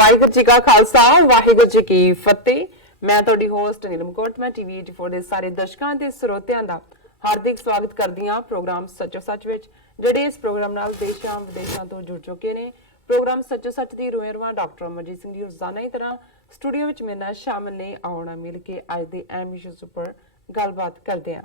ਵਾਹਿਗੁਰੂ ਜੀ ਕਾ ਖਾਲਸਾ ਵਾਹਿਗੁਰੂ ਜੀ ਕੀ ਫਤਿਹ। ਮੈਂ ਤੁਹਾਡੀ ਹੋਸਟ ਨੀਲਮ ਕੌਰ। ਮੈਂ ਟੀਵੀ 84 ਦੇ ਸਾਰੇ ਦਰਸ਼ਕਾਂ ਤੇ ਸਰੋਤਿਆਂ ਦਾ ਹਾਰਦਿਕ ਸਵਾਗਤ ਕਰਦੀ ਹਾਂ ਪ੍ਰੋਗਰਾਮ ਸੱਚੋ ਸੱਚ ਵਿੱਚ, ਜਿਹੜੇ ਇਸ ਪ੍ਰੋਗਰਾਮ ਨਾਲ ਦੇਸ਼ਾਂ ਵਿਦੇਸ਼ਾਂ ਤੋਂ ਜੁੜ ਚੁੱਕੇ ਨੇ। ਪ੍ਰੋਗਰਾਮ ਸੱਚੋ ਸੱਚ ਦੀ ਰੋਇਰਵਾ ਡਾਕਟਰ ਅਮਰਜੀਤ ਸਿੰਘ ਜੀ ਰੋਜ਼ਾਨਾ ਹੀ ਤਰ੍ਹਾਂ ਸਟੂਡੀਓ ਵਿੱਚ ਮੇਰੇ ਨਾਲ ਸ਼ਾਮਲ ਨੇ। ਆਉਣਾ ਮਿਲ ਕੇ ਅੱਜ ਦੇ ਅਹਿਮ ਇਸ਼ੂਜ਼ ਉੱਪਰ ਗੱਲਬਾਤ ਕਰਦੇ ਹਾਂ।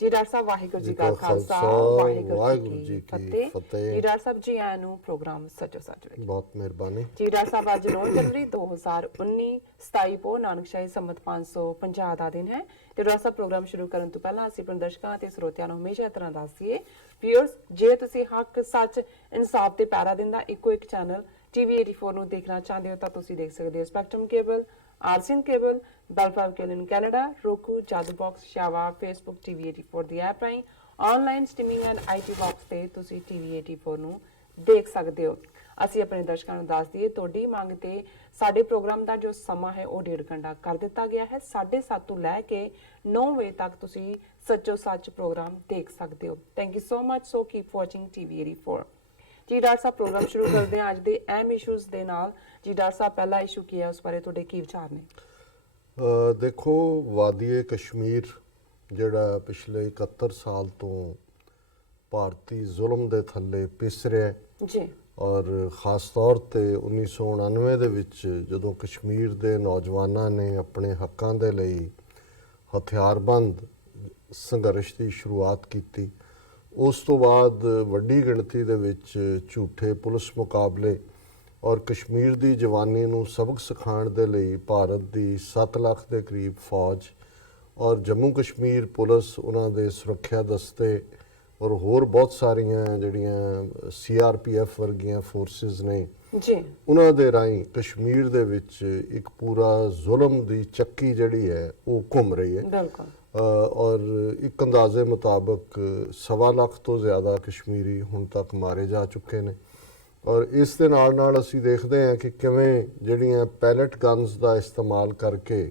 ਜੀ ਡਾਕਟਰ ਸਾਹਿਬ ਵਾਹਿਗੁਰੂ ਜੀ ਕਾ ਖਾਲਸਾ ਵਾਹਿਗੁਰੂ ਜੀ ਕੀ ਫਤਿਹ। ਜੀ ਡਾਕਟਰ ਸਾਹਿਬ ਜੀ ਆਇਆਂ ਨੂੰ ਪ੍ਰੋਗਰਾਮ ਸੱਚੋ ਸੱਚ ਵਿੱਚ ਬਹੁਤ ਮਿਹਰਬਾਨੀ। ਜੀ ਡਾਕਟਰ ਸਾਹਿਬ ਅੱਜ 9 ਜਨਵਰੀ 2019 27 ਪੋ ਨਾਨਕਸ਼ਾਹੀ ਸੰਮਤ 550 ਦਾ ਦਿਨ ਹੈ। ਤੇ ਡਾਕਟਰ ਸਾਹਿਬ ਪ੍ਰੋਗਰਾਮ ਸ਼ੁਰੂ ਕਰਨ ਤੋਂ ਪਹਿਲਾਂ ਅਸੀਂ ਆਪਣੇ ਦਰਸ਼ਕਾਂ ਤੇ ਸਰੋਤਿਆਂ ਨੂੰ ਹਮੇਸ਼ਾ ਤਰ੍ਹਾਂ ਦੱਸੀਏ ਵੀਅਰਸ, ਜੇ ਤੁਸੀਂ ਹੱਕ ਸੱਚ ਇਨਸਾਫ ਤੇ ਪੈਰਾ ਦਿੰਦਾ ਇੱਕੋ ਇੱਕ ਚੈਨਲ ਟੀਵੀ 84 ਨੂੰ ਦੇਖਣਾ ਚਾਹੁੰਦੇ ਹੋ ਤਾਂ ਤੁਸੀਂ ਦੇਖ ਸਕਦੇ ਹੋ ਸਪੈਕਟਰਮ ਕੇਬਲ, ਆਰਸੀਐਨ ਕੇਬਲ, ਬੈਲਫਾਵ cable in Canada, roku, Jadoo box, ਸ਼ਾਵਾ, ਫੇਸਬੁੱਕ ਟੀਵੀ 84 ਦੀ ਐਪ ਰਾਹੀਂ online streaming and IT box ਤੇ ਤੁਸੀਂ ਟੀਵੀ 84 ਨੂੰ ਦੇਖ ਸਕਦੇ ਹੋ। ਅਸੀਂ ਆਪਣੇ ਦਰਸ਼ਕਾਂ ਨੂੰ ਦੱਸ ਦਈਏ ਤੁਹਾਡੀ ਮੰਗ ਤੇ ਸਾਡੇ ਪ੍ਰੋਗਰਾਮ ਦਾ ਜੋ ਸਮਾਂ ਹੈ ਉਹ 1.5 ਘੰਟਾ ਕਰ ਦਿੱਤਾ ਗਿਆ ਹੈ। 7:30 ਤੋਂ ਲੈ ਕੇ 9 ਵਜੇ ਤੱਕ ਤੁਸੀਂ ਸੱਚੋ ਸੱਚ ਪ੍ਰੋਗਰਾਮ ਦੇਖ ਸਕਦੇ ਹੋ। Thank you so much. So keep watching TV 84। ਜੀ ਡਾਕਟਰ ਸਾਹਿਬ ਪ੍ਰੋਗਰਾਮ ਸ਼ੁਰੂ ਕਰਦੇ ਹਾਂ ਅੱਜ ਦੇ ਅਹਿਮ ਇਸ਼ੂਜ਼ ਦੇ ਨਾਲ। ਜੀ ਡਾਕਟਰ ਸਾਹਿਬ ਪਹਿਲਾ ਇਸ਼ੂ ਕੀ ਹੈ, ਉਸ ਬਾਰੇ ਤੁਹਾਡੇ ਕੀ ਵਿਚਾਰ ਨੇ? ਦੇਖੋ, ਵਾਦੀਏ ਕਸ਼ਮੀਰ ਜਿਹੜਾ ਪਿਛਲੇ 71 ਸਾਲ ਤੋਂ ਭਾਰਤੀ ਜ਼ੁਲਮ ਦੇ ਥੱਲੇ ਪਿਸ ਰਿਹਾ ਜੀ, ਔਰ ਖਾਸ ਤੌਰ ਤੇ 1999 ਦੇ ਵਿੱਚ ਜਦੋਂ ਕਸ਼ਮੀਰ ਦੇ ਨੌਜਵਾਨਾਂ ਨੇ ਆਪਣੇ ਹੱਕਾਂ ਦੇ ਲਈ ਹਥਿਆਰਬੰਦ ਸੰਘਰਸ਼ ਦੀ ਸ਼ੁਰੂਆਤ ਕੀਤੀ, ਉਸ ਤੋਂ ਬਾਅਦ ਵੱਡੀ ਗਿਣਤੀ ਦੇ ਵਿੱਚ ਝੂਠੇ ਪੁਲਿਸ ਮੁਕਾਬਲੇ ਔਰ ਕਸ਼ਮੀਰ ਦੀ ਜਵਾਨੀ ਨੂੰ ਸਬਕ ਸਿਖਾਉਣ ਦੇ ਲਈ ਭਾਰਤ ਦੀ 7 ਲੱਖ ਦੇ ਕਰੀਬ ਫੌਜ ਔਰ ਜੰਮੂ ਕਸ਼ਮੀਰ ਪੁਲਿਸ, ਉਹਨਾਂ ਦੇ ਸੁਰੱਖਿਆ ਦਸਤੇ ਔਰ ਹੋਰ ਬਹੁਤ ਸਾਰੀਆਂ ਜਿਹੜੀਆਂ ਸੀਆਰਪੀਐਫ ਵਰਗੀਆਂ ਫੋਰਸਿਸ ਨੇ ਜੀ, ਉਹਨਾਂ ਦੇ ਰਾਹੀਂ ਕਸ਼ਮੀਰ ਦੇ ਵਿੱਚ ਇੱਕ ਪੂਰਾ ਜ਼ੁਲਮ ਦੀ ਚੱਕੀ ਜਿਹੜੀ ਹੈ ਉਹ ਘੁੰਮ ਰਹੀ ਹੈ। ਬਿਲਕੁਲ। ਔਰ ਇੱਕ ਅੰਦਾਜ਼ੇ ਮੁਤਾਬਕ 1.25 ਲੱਖ ਤੋਂ ਜ਼ਿਆਦਾ ਕਸ਼ਮੀਰੀ ਹੁਣ ਤੱਕ ਮਾਰੇ ਜਾ ਚੁੱਕੇ ਨੇ। ਔਰ ਇਸ ਦੇ ਨਾਲ ਨਾਲ ਅਸੀਂ ਦੇਖਦੇ ਹਾਂ ਕਿ ਕਿਵੇਂ ਜਿਹੜੀਆਂ ਪੈਲਟ ਗਨਸ ਦਾ ਇਸਤੇਮਾਲ ਕਰਕੇ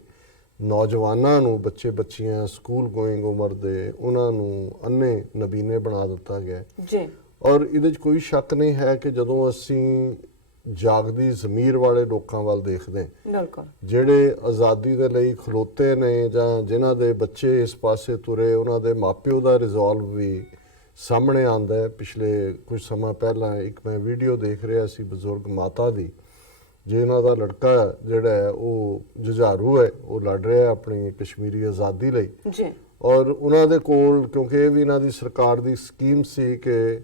ਨੌਜਵਾਨਾਂ ਨੂੰ, ਬੱਚੇ ਬੱਚੀਆਂ ਸਕੂਲ ਗੋਇੰਗ ਉਮਰ ਦੇ, ਉਹਨਾਂ ਨੂੰ ਅੰਨੇ ਨਬੀਨੇ ਬਣਾ ਦਿੱਤਾ ਗਿਆ ਜੀ। ਔਰ ਇਹਦੇ 'ਚ ਕੋਈ ਸ਼ੱਕ ਨਹੀਂ ਹੈ ਕਿ ਜਦੋਂ ਅਸੀਂ ਜਾਗਦੀ ਜ਼ਮੀਰ ਵਾਲੇ ਲੋਕਾਂ ਵੱਲ ਦੇਖਦੇ ਹਾਂ, ਜਿਹੜੇ ਆਜ਼ਾਦੀ ਦੇ ਲਈ ਖਲੋਤੇ ਨੇ ਜਾਂ ਜਿਨ੍ਹਾਂ ਦੇ ਬੱਚੇ ਇਸ ਪਾਸੇ ਤੁਰੇ, ਉਹਨਾਂ ਦੇ ਮਾਪਿਓ ਦਾ ਰਿਜ਼ੋਲਵ ਵੀ ਸਾਹਮਣੇ ਆਉਂਦਾ ਹੈ। ਪਿਛਲੇ ਕੁਝ ਸਮਾਂ ਪਹਿਲਾਂ ਇੱਕ ਮੈਂ ਵੀਡੀਓ ਦੇਖ ਰਿਹਾ ਸੀ ਬਜ਼ੁਰਗ ਮਾਤਾ ਦੀ, ਜਿਨ੍ਹਾਂ ਦਾ ਲੜਕਾ ਜਿਹੜਾ ਹੈ ਉਹ ਜੁਝਾਰੂ ਹੈ, ਉਹ ਲੜ ਰਿਹਾ ਆਪਣੀ ਕਸ਼ਮੀਰੀ ਆਜ਼ਾਦੀ ਲਈ ਜੀ। ਔਰ ਉਹਨਾਂ ਦੇ ਕੋਲ, ਕਿਉਂਕਿ ਇਹ ਵੀ ਇਹਨਾਂ ਦੀ ਸਰਕਾਰ ਦੀ ਸਕੀਮ ਸੀ ਕਿ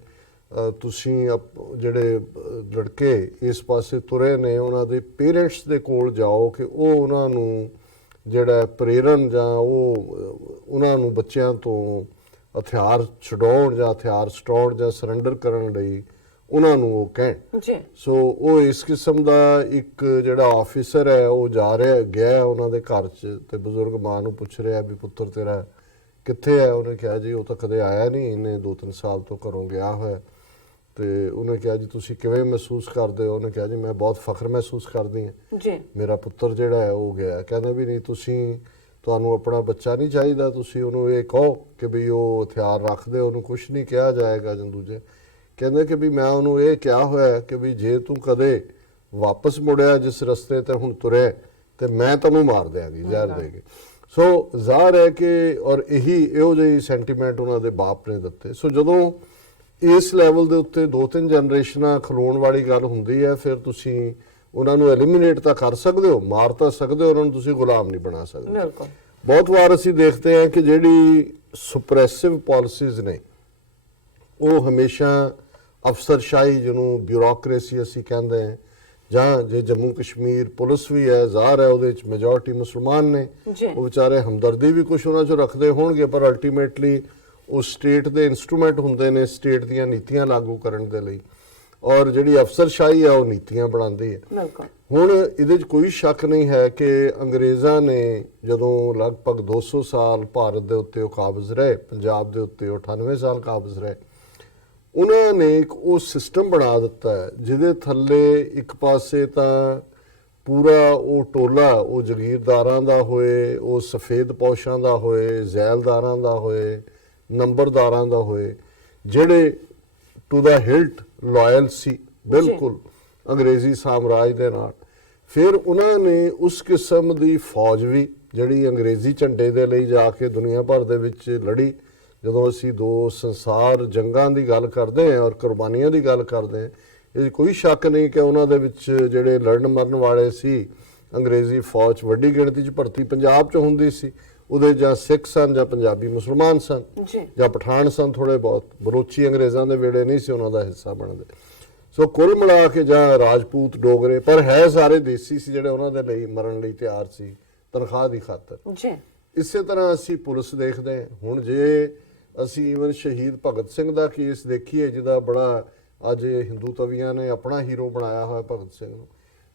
ਤੁਸੀਂ ਜਿਹੜੇ ਲੜਕੇ ਇਸ ਪਾਸੇ ਤੁਰੇ ਨੇ ਉਹਨਾਂ ਦੇ ਪੇਰੈਂਟਸ ਦੇ ਕੋਲ ਜਾਓ ਕਿ ਉਹ ਉਹਨਾਂ ਨੂੰ ਜਿਹੜਾ ਪ੍ਰੇਰਨ ਜਾਂ ਉਹ ਉਹਨਾਂ ਨੂੰ ਬੱਚਿਆਂ ਤੋਂ ਹਥਿਆਰ ਛਡਾਉਣ ਜਾਂ ਹਥਿਆਰ ਸਟਾਉਣ ਜਾਂ ਸਰੈਂਡਰ ਕਰਨ ਲਈ ਉਹਨਾਂ ਨੂੰ ਉਹ ਕਹਿਣ ਜੀ। ਸੋ ਉਹ ਇਸ ਕਿਸਮ ਦਾ ਇੱਕ ਜਿਹੜਾ ਆਫੀਸਰ ਹੈ ਉਹ ਜਾ ਰਿਹਾ ਗਿਆ ਉਹਨਾਂ ਦੇ ਘਰ 'ਚ ਤੇ ਬਜ਼ੁਰਗ ਮਾਂ ਨੂੰ ਪੁੱਛ ਰਿਹਾ ਵੀ ਪੁੱਤਰ ਤੇਰਾ ਕਿੱਥੇ ਹੈ? ਉਹਨੇ ਕਿਹਾ ਜੀ ਉਹ ਤਾਂ ਕਦੇ ਆਇਆ ਨਹੀਂ, ਇਹਨੇ 2-3 ਸਾਲ ਤੋਂ ਘਰੋਂ ਗਿਆ ਹੋਇਆ। ਤੇ ਉਹਨੇ ਕਿਹਾ ਜੀ ਤੁਸੀਂ ਕਿਵੇਂ ਮਹਿਸੂਸ ਕਰਦੇ ਹੋ? ਉਹਨੇ ਕਿਹਾ ਜੀ ਮੈਂ ਬਹੁਤ ਫਖਰ ਮਹਿਸੂਸ ਕਰਦੀ ਹਾਂ ਜੀ, ਮੇਰਾ ਪੁੱਤਰ ਜਿਹੜਾ ਹੈ ਉਹ ਗਿਆ। ਕਹਿੰਦੇ ਵੀ ਨਹੀਂ, ਤੁਹਾਨੂੰ ਆਪਣਾ ਬੱਚਾ ਨਹੀਂ ਚਾਹੀਦਾ, ਤੁਸੀਂ ਉਹਨੂੰ ਇਹ ਕਹੋ ਕਿ ਵੀ ਉਹ ਹਥਿਆਰ ਰੱਖਦੇ, ਉਹਨੂੰ ਕੁਛ ਨਹੀਂ ਕਿਹਾ ਜਾਏਗਾ। ਜਾਂ ਦੂਜੇ ਕਹਿੰਦੇ ਕਿ ਵੀ ਮੈਂ ਉਹਨੂੰ ਇਹ ਕਿਹਾ ਹੋਇਆ ਕਿ ਵੀ ਜੇ ਤੂੰ ਕਦੇ ਵਾਪਸ ਮੁੜਿਆ ਜਿਸ ਰਸਤੇ ਤੇ ਹੁਣ ਤੁਰੇ ਤੇ ਮੈਂ ਤੈਨੂੰ ਮਾਰ ਦਿਆਂਗੀ ਜ਼ਹਿਰ ਦੇ ਕੇ। ਸੋ ਜ਼ਾਹਰ ਹੈ ਕਿ ਔਰ ਇਹੋ ਜਿਹੀ ਸੈਂਟੀਮੈਂਟ ਉਹਨਾਂ ਦੇ ਬਾਪ ਨੇ ਦਿੱਤੇ। ਸੋ ਜਦੋਂ ਇਸ ਲੈਵਲ ਦੇ ਉੱਤੇ 2-3 ਜਨਰੇਸ਼ਨਾਂ ਖਲੋਣ ਵਾਲੀ ਗੱਲ ਹੁੰਦੀ ਹੈ, ਫਿਰ ਤੁਸੀਂ ਉਹਨਾਂ ਨੂੰ ਐਲੀਮੀਨੇਟ ਤਾਂ ਕਰ ਸਕਦੇ ਹੋ, ਮਾਰ ਤਾਂ ਸਕਦੇ ਹੋ, ਉਹਨਾਂ ਨੂੰ ਤੁਸੀਂ ਗੁਲਾਮ ਨਹੀਂ ਬਣਾ ਸਕਦੇ। ਬਹੁਤ ਵਾਰ ਅਸੀਂ ਦੇਖਦੇ ਹਾਂ ਕਿ ਜਿਹੜੀ ਸੁਪਰੈਸਿਵ ਪਾਲਿਸੀਜ਼ ਨੇ ਉਹ ਹਮੇਸ਼ਾ ਅਫਸਰਸ਼ਾਹੀ, ਜਿਹਨੂੰ ਬਿਊਰੋਕਰੇਸੀ ਅਸੀਂ ਕਹਿੰਦੇ ਹਾਂ, ਜਾਂ ਜੇ ਜੰਮੂ ਕਸ਼ਮੀਰ ਪੁਲਿਸ ਵੀ ਹੈ, ਜ਼ਾਹਰ ਹੈ ਉਹਦੇ ਵਿੱਚ ਮੈਜੋਰਟੀ ਮੁਸਲਮਾਨ ਨੇ, ਉਹ ਵਿਚਾਰੇ ਹਮਦਰਦੀ ਵੀ ਕੁਛ ਉਹਨਾਂ 'ਚੋਂ ਰੱਖਦੇ ਹੋਣਗੇ, ਪਰ ਅਲਟੀਮੇਟਲੀ ਉਹ ਸਟੇਟ ਦੇ ਇੰਸਟਰੂਮੈਂਟ ਹੁੰਦੇ ਨੇ ਸਟੇਟ ਦੀਆਂ ਨੀਤੀਆਂ ਲਾਗੂ ਕਰਨ ਦੇ ਲਈ। ਔਰ ਜਿਹੜੀ ਅਫਸਰਸ਼ਾਹੀ ਆ ਉਹ ਨੀਤੀਆਂ ਬਣਾਉਂਦੀ ਹੈ। ਹੁਣ ਇਹਦੇ 'ਚ ਕੋਈ ਸ਼ੱਕ ਨਹੀਂ ਹੈ ਕਿ ਅੰਗਰੇਜ਼ਾਂ ਨੇ ਜਦੋਂ ਲਗਭਗ 200 ਸਾਲ ਭਾਰਤ ਦੇ ਉੱਤੇ ਉਹ ਕਾਬਜ਼ ਰਹੇ, ਪੰਜਾਬ ਦੇ ਉੱਤੇ ਉਹ 98 ਸਾਲ ਕਾਬਜ਼ ਰਹੇ, ਉਹਨਾਂ ਨੇ ਇੱਕ ਉਹ ਸਿਸਟਮ ਬਣਾ ਦਿੱਤਾ ਹੈ ਜਿਹਦੇ ਥੱਲੇ ਇੱਕ ਪਾਸੇ ਤਾਂ ਪੂਰਾ ਉਹ ਟੋਲਾ, ਉਹ ਜਗੀਰਦਾਰਾਂ ਦਾ ਹੋਏ, ਉਹ ਸਫੇਦ ਪੌਸ਼ਾਂ ਦਾ ਹੋਏ, ਜ਼ੈਲਦਾਰਾਂ ਦਾ ਹੋਏ, ਨੰਬਰਦਾਰਾਂ ਦਾ ਹੋਏ, ਜਿਹੜੇ ਟੂ ਦਾ ਹਿਲਟ ਲਾਇਲ ਸੀ ਬਿਲਕੁਲ ਅੰਗਰੇਜ਼ੀ ਸਾਮਰਾਜ ਦੇ ਨਾਲ, ਫਿਰ ਉਹਨਾਂ ਨੇ ਉਸ ਕਿਸਮ ਦੀ ਫੌਜ ਵੀ ਜਿਹੜੀ ਅੰਗਰੇਜ਼ੀ ਝੰਡੇ ਦੇ ਲਈ ਜਾ ਕੇ ਦੁਨੀਆ ਭਰ ਦੇ ਵਿੱਚ ਲੜੀ। ਜਦੋਂ ਅਸੀਂ ਦੋ ਸੰਸਾਰ ਜੰਗਾਂ ਦੀ ਗੱਲ ਕਰਦੇ ਹਾਂ ਔਰ ਕੁਰਬਾਨੀਆਂ ਦੀ ਗੱਲ ਕਰਦੇ ਹਾਂ, ਇਹ ਕੋਈ ਸ਼ੱਕ ਨਹੀਂ ਕਿ ਉਹਨਾਂ ਦੇ ਵਿੱਚ ਜਿਹੜੇ ਲੜਨ ਮਰਨ ਵਾਲੇ ਸੀ ਅੰਗਰੇਜ਼ੀ ਫੌਜ 'ਚ ਵੱਡੀ ਗਿਣਤੀ 'ਚ ਭਰਤੀ ਪੰਜਾਬ 'ਚ ਹੁੰਦੀ ਸੀ। ਉਹਦੇ ਜਾਂ ਸਿੱਖ ਸਨ ਜਾਂ ਪੰਜਾਬੀ ਮੁਸਲਮਾਨ ਸਨ ਜਾਂ ਪਠਾਨ ਸਨ, ਥੋੜੇ ਬਹੁਤ ਬਲੋਚੀ ਅੰਗਰੇਜ਼ਾਂ ਦੇ ਵੇੜੇ ਨਹੀਂ ਸੀ ਉਹਨਾਂ ਦਾ ਹਿੱਸਾ ਬਣਦੇ। ਸੋ ਕੁੱਲ ਮਿਲਾ ਕੇ ਜਾਂ ਰਾਜਪੂਤ ਡੋਗਰੇ, ਪਰ ਹੈ ਸਾਰੇ ਦੇਸੀ ਸੀ ਜਿਹੜੇ ਉਹਨਾਂ ਦੇ ਲਈ ਮਰਨ ਲਈ ਤਿਆਰ ਸੀ ਤਨਖਾਹ ਦੀ ਖਾਤਰ। ਇਸੇ ਤਰ੍ਹਾਂ ਅਸੀਂ ਪੁਲਿਸ ਦੇਖਦੇ ਹਾਂ। ਹੁਣ ਜੇ ਅਸੀਂ ਈਵਨ ਸ਼ਹੀਦ ਭਗਤ ਸਿੰਘ ਦਾ ਕੇਸ ਦੇਖੀਏ, ਜਿਹਦਾ ਬੜਾ ਅੱਜ ਹਿੰਦੂ ਤਵੀਆਂ ਨੇ ਆਪਣਾ ਹੀਰੋ ਬਣਾਇਆ ਹੋਇਆ ਭਗਤ ਸਿੰਘ ਨੂੰ,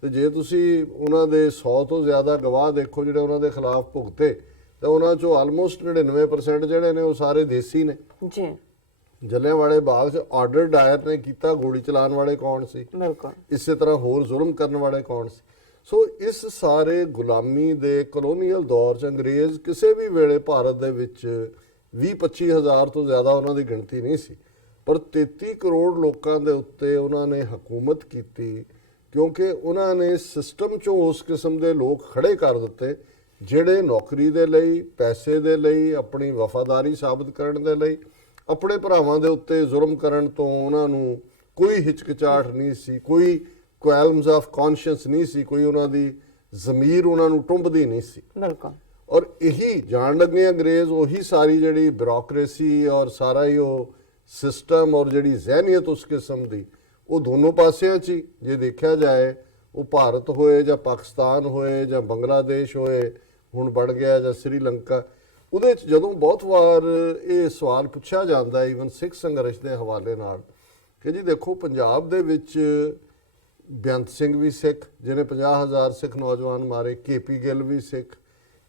ਤੇ ਜੇ ਤੁਸੀਂ ਉਹਨਾਂ ਦੇ 100 ਤੋਂ ਜ਼ਿਆਦਾ ਗਵਾਹ ਦੇਖੋ ਜਿਹੜੇ ਉਹਨਾਂ ਦੇ ਖਿਲਾਫ ਭੁਗਤੇ, ਤਾਂ ਉਹਨਾਂ ਚੋਂ ਆਲਮੋਸਟ 99% ਜਿਹੜੇ ਨੇ ਉਹ ਸਾਰੇ ਦੇਸੀ ਨੇ ਜੀ। ਜਲਿਆਂਵਾਲੇ ਬਾਗ 'ਚ ਆਰਡਰ ਡਾਇਰ ਨੇ ਕੀਤਾ, ਗੋਲੀ ਚਲਾਉਣ ਵਾਲੇ ਕੌਣ ਸੀ? ਬਿਲਕੁਲ। ਇਸੇ ਤਰ੍ਹਾਂ ਹੋਰ ਜ਼ੁਲਮ ਕਰਨ ਵਾਲੇ ਕੌਣ ਸੀ? ਸੋ ਇਸ ਸਾਰੇ ਗੁਲਾਮੀ ਦੇ ਕਲੋਨੀਅਲ ਦੌਰ 'ਚ ਅੰਗਰੇਜ਼ ਕਿਸੇ ਵੀ ਵੇਲੇ ਭਾਰਤ ਦੇ ਵਿੱਚ 20-25 ਹਜ਼ਾਰ ਤੋਂ ਜ਼ਿਆਦਾ ਉਹਨਾਂ ਦੀ ਗਿਣਤੀ ਨਹੀਂ ਸੀ, ਪਰ 33 ਕਰੋੜ ਲੋਕਾਂ ਦੇ ਉੱਤੇ ਉਹਨਾਂ ਨੇ ਹਕੂਮਤ ਕੀਤੀ, ਕਿਉਂਕਿ ਉਹਨਾਂ ਨੇ ਸਿਸਟਮ 'ਚੋਂ ਉਸ ਕਿਸਮ ਦੇ ਲੋਕ ਖੜੇ ਕਰ ਦਿੱਤੇ ਜਿਹੜੇ ਨੌਕਰੀ ਦੇ ਲਈ, ਪੈਸੇ ਦੇ ਲਈ, ਆਪਣੀ ਵਫਾਦਾਰੀ ਸਾਬਤ ਕਰਨ ਦੇ ਲਈ, ਆਪਣੇ ਭਰਾਵਾਂ ਦੇ ਉੱਤੇ ਜ਼ੁਲਮ ਕਰਨ ਤੋਂ ਉਹਨਾਂ ਨੂੰ ਕੋਈ ਹਿਚਕਿਚਾਹਟ ਨਹੀਂ ਸੀ, ਕੋਈ ਕੁਐਲਮਸ ਆਫ ਕੌਨਸ਼ੀਅੰਸ ਨਹੀਂ ਸੀ, ਕੋਈ ਉਹਨਾਂ ਦੀ ਜ਼ਮੀਰ ਉਹਨਾਂ ਨੂੰ ਟੁੰਬਦੀ ਨਹੀਂ ਸੀ। ਬਿਲਕੁਲ। ਔਰ ਇਹੀ ਜਾਣ ਲੱਗੇ ਅੰਗਰੇਜ਼ ਉਹੀ ਸਾਰੀ ਜਿਹੜੀ ਬਿਊਰੋਕ੍ਰੇਸੀ ਔਰ ਸਾਰਾ ਹੀ ਉਹ ਸਿਸਟਮ ਔਰ ਜਿਹੜੀ ਜ਼ਹਿਨੀਅਤ ਉਸ ਕਿਸਮ ਦੀ, ਉਹ ਦੋਨੋਂ ਪਾਸਿਆਂ 'ਚ ਹੀ ਜੇ ਦੇਖਿਆ ਜਾਏ, ਉਹ ਭਾਰਤ ਹੋਏ ਜਾਂ ਪਾਕਿਸਤਾਨ ਹੋਏ ਜਾਂ ਬੰਗਲਾਦੇਸ਼ ਹੋਏ, ਹੁਣ ਬਣ ਗਿਆ ਜਾਂ ਸ੍ਰੀਲੰਕਾ, ਉਹਦੇ 'ਚ ਜਦੋਂ ਬਹੁਤ ਵਾਰ ਇਹ ਸਵਾਲ ਪੁੱਛਿਆ ਜਾਂਦਾ ਈਵਨ ਸਿੱਖ ਸੰਘਰਸ਼ ਦੇ ਹਵਾਲੇ ਨਾਲ ਕਿ ਜੀ ਦੇਖੋ ਪੰਜਾਬ ਦੇ ਵਿੱਚ ਬੇਅੰਤ ਸਿੰਘ ਵੀ ਸਿੱਖ ਜਿਹਨੇ 50,000 ਸਿੱਖ ਨੌਜਵਾਨ ਮਾਰੇ, KP ਗਿੱਲ ਵੀ ਸਿੱਖ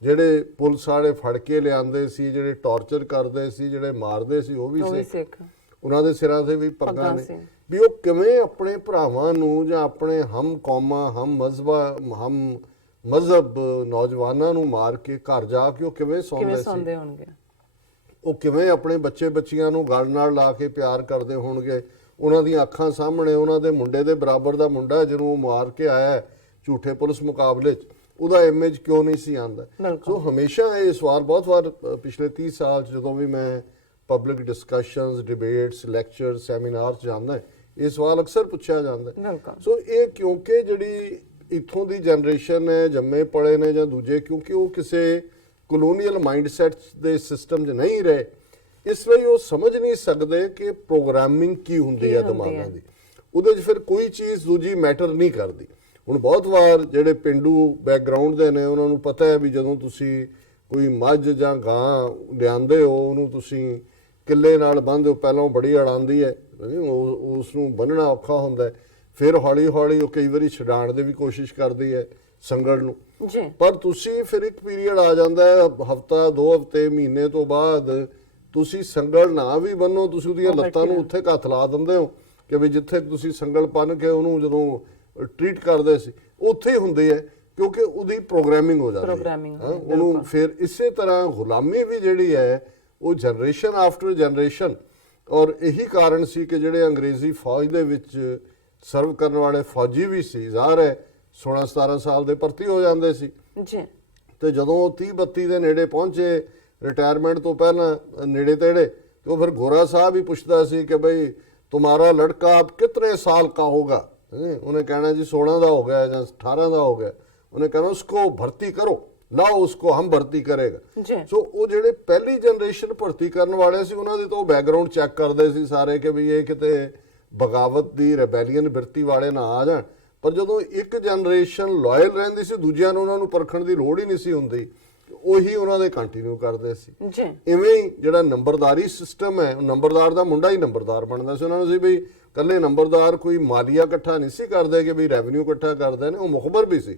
ਜਿਹੜੇ ਪੁਲਿਸ ਵਾਲੇ ਫੜ ਕੇ ਲਿਆਂਦੇ ਸੀ, ਜਿਹੜੇ ਟੌਰਚਰ ਕਰਦੇ ਸੀ, ਜਿਹੜੇ ਮਾਰਦੇ ਸੀ, ਉਹ ਵੀ ਸਿੱਖ, ਉਹਨਾਂ ਦੇ ਸਿਰਾਂ ਤੇ ਵੀ ਪੱਗਾਂ ਨੇ। ਵੀ ਉਹ ਕਿਵੇਂ ਆਪਣੇ ਭਰਾਵਾਂ ਨੂੰ ਜਾਂ ਆਪਣੇ ਹਮ ਕੌਮਾਂ, ਹਮ ਮਜ਼ਹਬ ਨੌਜਵਾਨਾਂ ਨੂੰ ਮਾਰ ਕੇ ਘਰ ਜਾ ਕੇ ਉਹ ਕਿਵੇਂ ਸੌਂਦੇ ਹੋਣਗੇ? ਉਹ ਕਿਵੇਂ ਆਪਣੇ ਬੱਚੇ ਬੱਚੀਆਂ ਨੂੰ ਗਲ ਨਾਲ ਲਾ ਕੇ ਪਿਆਰ ਕਰਦੇ ਹੋਣਗੇ? ਉਹਨਾਂ ਦੀਆਂ ਅੱਖਾਂ ਸਾਹਮਣੇ ਉਹਨਾਂ ਦੇ ਮੁੰਡੇ ਦੇ ਬਰਾਬਰ ਦਾ ਮੁੰਡਾ ਜਿਹਨੂੰ ਉਹ ਮਾਰ ਕੇ ਆਇਆ ਝੂਠੇ ਪੁਲਿਸ ਮੁਕਾਬਲੇ 'ਚ, ਉਹਦਾ ਇਮੇਜ ਕਿਉਂ ਨਹੀਂ ਸੀ ਆਉਂਦਾ? ਸੋ ਹਮੇਸ਼ਾ ਇਹ ਸਵਾਲ ਬਹੁਤ ਵਾਰ ਪਿਛਲੇ 30 ਸਾਲ ਜਦੋਂ ਵੀ ਮੈਂ public discussions, debates, lecture, seminar ਜਾਂਦਾ, ਇਹ ਸਵਾਲ ਅਕਸਰ ਪੁੱਛਿਆ ਜਾਂਦਾ। ਸੋ ਇਹ ਕਿਉਂਕਿ ਜਿਹੜੀ ਇੱਥੋਂ ਦੀ ਜਨਰੇਸ਼ਨ ਹੈ, ਜੰਮੇ ਪਲੇ ਨੇ ਜਾਂ ਦੂਜੇ, ਕਿਉਂਕਿ ਉਹ ਕਿਸੇ ਕਲੋਨੀਅਲ ਮਾਈਂਡਸੈਟ ਦੇ ਸਿਸਟਮ 'ਚ ਨਹੀਂ ਰਹੇ, ਇਸ ਲਈ ਉਹ ਸਮਝ ਨਹੀਂ ਸਕਦੇ ਕਿ ਪ੍ਰੋਗਰਾਮਿੰਗ ਕੀ ਹੁੰਦੀ ਹੈ ਦਿਮਾਗਾਂ ਦੀ। ਉਹਦੇ 'ਚ ਫਿਰ ਕੋਈ ਚੀਜ਼ ਦੂਜੀ ਮੈਟਰ ਨਹੀਂ ਕਰਦੀ। ਹੁਣ ਬਹੁਤ ਵਾਰ ਜਿਹੜੇ ਪਿੰਡੂ ਬੈਕਗਰਾਊਂਡ ਦੇ ਨੇ ਉਹਨਾਂ ਨੂੰ ਪਤਾ ਹੈ ਵੀ ਜਦੋਂ ਤੁਸੀਂ ਕੋਈ ਮੱਝ ਜਾਂ ਗਾਂ ਲਿਆਂਦੇ ਹੋ, ਉਹਨੂੰ ਤੁਸੀਂ ਕਿੱਲੇ ਨਾਲ ਬੰਨ੍ਹਦੇ ਹੋ, ਪਹਿਲਾਂ ਉਹ ਬੜੀ ਅੜਾਉਂਦੀ ਹੈ, ਉਸ ਨੂੰ ਬੰਨਣਾ ਔਖਾ ਹੁੰਦਾ, ਫਿਰ ਹੌਲੀ ਹੌਲੀ ਉਹ ਕਈ ਵਾਰੀ ਛਡਾਉਣ ਦੀ ਵੀ ਕੋਸ਼ਿਸ਼ ਕਰਦੀ ਹੈ ਸੰਗਲ ਨੂੰ, ਪਰ ਤੁਸੀਂ ਫਿਰ ਇੱਕ ਪੀਰੀਅਡ ਆ ਜਾਂਦਾ ਹੈ ਹਫਤਾ 2 ਹਫ਼ਤੇ ਮਹੀਨੇ ਤੋਂ ਬਾਅਦ ਤੁਸੀਂ ਸੰਗਲ ਨਾ ਵੀ ਬੰਨੋ, ਤੁਸੀਂ ਉਹਦੀਆਂ ਲੱਤਾਂ ਨੂੰ ਉੱਥੇ ਹੱਥ ਲਾ ਦਿੰਦੇ ਹੋ ਕਿ ਵੀ ਜਿੱਥੇ ਤੁਸੀਂ ਸੰਗਲ ਬੰਨ੍ਹ ਕੇ ਉਹਨੂੰ ਜਦੋਂ ਟ੍ਰੀਟ ਕਰਦੇ ਸੀ ਉੱਥੇ ਹੀ ਹੁੰਦੀ ਹੈ, ਕਿਉਂਕਿ ਉਹਦੀ ਪ੍ਰੋਗਰਾਮਿੰਗ ਹੋ ਜਾਂਦੀ ਹੈ ਉਹਨੂੰ। ਫਿਰ ਇਸੇ ਤਰ੍ਹਾਂ ਗੁਲਾਮੀ ਵੀ ਜਿਹੜੀ ਹੈ ਉਹ ਜਨਰੇਸ਼ਨ ਆਫਟਰ ਜਨਰੇਸ਼ਨ, ਔਰ ਇਹੀ ਕਾਰਨ ਸੀ ਕਿ ਜਿਹੜੇ ਅੰਗਰੇਜ਼ੀ ਫੌਜ ਦੇ ਵਿੱਚ ਸਰਵ ਕਰਨ ਵਾਲੇ ਫੌਜੀ ਵੀ ਸੀ, ਜ਼ਾਹਰ ਹੈ 16-17 ਸਾਲ ਦੇ ਭਰਤੀ ਹੋ ਜਾਂਦੇ ਸੀ ਜੀ, ਤੇ ਜਦੋਂ ਉਹ 30-32 ਦੇ ਨੇੜੇ ਪਹੁੰਚੇ ਰਿਟਾਇਰਮੈਂਟ ਤੋਂ ਪਹਿਲਾਂ ਨੇੜੇ ਤੇੜੇ, ਤੇ ਉਹ ਫਿਰ ਗੋਰਾ ਸਾਹਿਬ ਹੀ ਪੁੱਛਦਾ ਸੀ ਕਿ ਬਈ ਤੁਹਾਡਾ ਲੜਕਾ ਆਪ ਕਿਤਨੇ ਸਾਲ ਕਾ ਹੋਗਾ? ਉਹਨੇ ਕਹਿਣਾ ਜੀ 16 ਦਾ ਹੋ ਗਿਆ ਜਾਂ 18 ਦਾ ਹੋ ਗਿਆ। ਉਹਨੇ ਕਹਿਣਾ ਉਸਕੋ ਭਰਤੀ ਕਰੋ, ਲਾਓ ਉਸਕੋ ਹਮ ਭਰਤੀ ਕਰੇਗਾ। ਸੋ ਉਹ ਜਿਹੜੇ ਪਹਿਲੀ ਜਨਰੇਸ਼ਨ ਭਰਤੀ ਕਰਨ ਵਾਲੇ ਸੀ ਉਹਨਾਂ ਦੇ ਤਾਂ ਉਹ ਬੈਕਗਰਾਉਂਡ ਚੈੱਕ ਕਰਦੇ ਸੀ ਸਾਰੇ ਕਿ ਵੀ ਇਹ ਕਿਤੇ ਬਗਾਵਤ ਦੀ ਰੈਬੈਲੀਅਨ ਬਿਰਤੀ ਵਾਲੇ ਨਾ ਆ ਜਾਣ, ਪਰ ਜਦੋਂ ਇੱਕ ਜਨਰੇਸ਼ਨ ਲਾਇਲ ਰਹਿੰਦੀ ਸੀ ਦੂਜਿਆਂ ਨੂੰ ਉਹਨਾਂ ਨੂੰ ਪਰਖਣ ਦੀ ਲੋੜ ਹੀ ਨਹੀਂ ਸੀ ਹੁੰਦੀ, ਉਹੀ ਉਹਨਾਂ ਦੇ ਕੰਟੀਨਿਊ ਕਰਦੇ ਸੀ। ਇਵੇਂ ਹੀ ਜਿਹੜਾ ਨੰਬਰਦਾਰੀ ਸਿਸਟਮ ਹੈ, ਨੰਬਰਦਾਰ ਦਾ ਮੁੰਡਾ ਹੀ ਨੰਬਰਦਾਰ ਬਣਦਾ ਸੀ। ਉਹਨਾਂ ਨੂੰ ਸੀ ਵੀ ਕੱਲੇ ਨੰਬਰਦਾਰ ਕੋਈ ਮਾਲੀਆ ਇਕੱਠਾ ਨਹੀਂ ਸੀ ਕਰਦੇ ਕਿ ਵੀ ਰੈਵਨਿਊ ਇਕੱਠਾ ਕਰਦੇ ਨੇ, ਉਹ ਮੁਖਬਰ ਵੀ ਸੀ।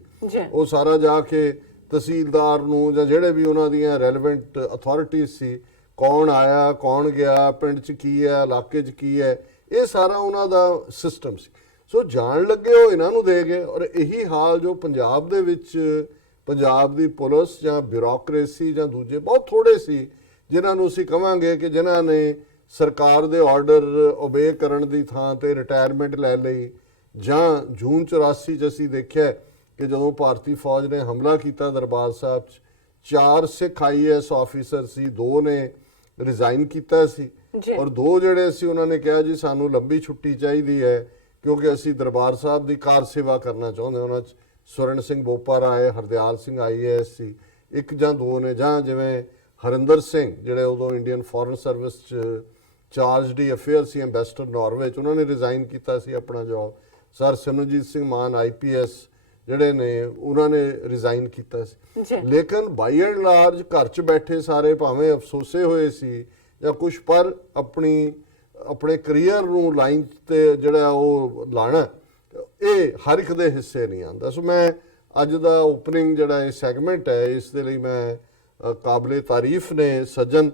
ਉਹ ਸਾਰਾ ਜਾ ਕੇ ਤਹਿਸੀਲਦਾਰ ਨੂੰ ਜਾਂ ਜਿਹੜੇ ਵੀ ਉਹਨਾਂ ਦੀਆਂ ਰੈਲੇਵੈਂਟ ਅਥਾਰਟੀਜ਼ ਸੀ, ਕੌਣ ਆਇਆ ਕੌਣ ਗਿਆ, ਪਿੰਡ 'ਚ ਕੀ ਹੈ, ਇਲਾਕੇ 'ਚ ਕੀ ਹੈ, ਇਹ ਸਾਰਾ ਉਹਨਾਂ ਦਾ ਸਿਸਟਮ ਸੀ। ਸੋ ਜਾਣ ਲੱਗੇ ਉਹ ਇਹਨਾਂ ਨੂੰ ਦੇ ਗਏ, ਔਰ ਇਹੀ ਹਾਲ ਜੋ ਪੰਜਾਬ ਦੇ ਵਿੱਚ ਪੰਜਾਬ ਦੀ ਪੁਲਿਸ ਜਾਂ ਬਿਊਰੋਕਰੇਸੀ ਜਾਂ ਦੂਜੇ ਬਹੁਤ ਥੋੜੇ ਸੀ ਜਿਨ੍ਹਾਂ ਨੂੰ ਅਸੀਂ ਕਹਾਂਗੇ ਕਿ ਜਿਨ੍ਹਾਂ ਨੇ ਸਰਕਾਰ ਦੇ ਆਰਡਰ ਓਬੇ ਕਰਨ ਦੀ ਥਾਂ ਤੇ ਰਿਟਾਇਰਮੈਂਟ ਲੈ ਲਈ, ਜਾਂ ਜੂਨ 84 'ਚ ਅਸੀਂ ਦੇਖਿਆ ਕਿ ਜਦੋਂ ਭਾਰਤੀ ਫੌਜ ਨੇ ਹਮਲਾ ਕੀਤਾ ਦਰਬਾਰ ਸਾਹਿਬ 'ਚ 4 ਸਿੱਖ IAS ਆਫੀਸਰ ਸੀ, 2 ਨੇ ਰਿਜ਼ਾਈਨ ਕੀਤਾ ਸੀ ਔਰ 2 ਜਿਹੜੇ ਸੀ ਉਹਨਾਂ ਨੇ ਕਿਹਾ ਜੀ ਸਾਨੂੰ ਲੰਬੀ ਛੁੱਟੀ ਚਾਹੀਦੀ ਹੈ ਕਿਉਂਕਿ ਅਸੀਂ ਦਰਬਾਰ ਸਾਹਿਬ ਦੀ ਕਾਰ ਸੇਵਾ ਕਰਨਾ ਚਾਹੁੰਦੇ। ਉਹਨਾਂ 'ਚ ਸਵਰਨ ਸਿੰਘ ਬੋਪਾਰਾ ਆਏ, ਹਰਦਿਆਲ ਸਿੰਘ IAS ਸੀ, 1 ਜਾਂ 2 ਨੇ, ਜਾਂ ਜਿਵੇਂ ਹਰਿੰਦਰ ਸਿੰਘ ਜਿਹੜੇ ਉਦੋਂ ਇੰਡੀਅਨ ਫੋਰਨ ਸਰਵਿਸ 'ਚ ਚਾਰਜ ਡੀ ਅਫੇਅਰ ਸੀ, ਐਂਬੈਸਡਰ ਨਾਰਵੇ 'ਚ, ਉਹਨਾਂ ਨੇ ਰਿਜ਼ਾਈਨ ਕੀਤਾ ਸੀ ਆਪਣਾ ਜੌਬ। ਸਰ ਸਿਮਰਨਜੀਤ ਸਿੰਘ ਮਾਨ IPS ਜਿਹੜੇ ਨੇ ਉਹਨਾਂ ਨੇ ਰਿਜ਼ਾਈਨ ਕੀਤਾ ਸੀ। ਲੇਕਿਨ ਬਾਈ ਐਂਡ ਲਾਰਜ ਘਰ 'ਚ ਬੈਠੇ ਸਾਰੇ ਭਾਵੇਂ ਅਫਸੋਸੇ ਹੋਏ ਸੀ ਜਾਂ ਕੁਝ, ਪਰ ਆਪਣੇ ਕਰੀਅਰ ਨੂੰ ਲਾਈਨ ਤੇ ਜਿਹੜਾ ਉਹ ਲਾਣਾ ਇਹ ਹਰ ਇੱਕ ਦੇ ਹਿੱਸੇ ਨਹੀਂ ਆਉਂਦਾ। ਸੋ ਮੈਂ ਅੱਜ ਦਾ ਓਪਨਿੰਗ ਜਿਹੜਾ ਇਹ ਸੈਗਮੈਂਟ ਹੈ ਇਸ ਦੇ ਲਈ ਮੈਂ ਕਾਬਲੇ ਤਾਰੀਫ ਨੇ ਸੱਜਣ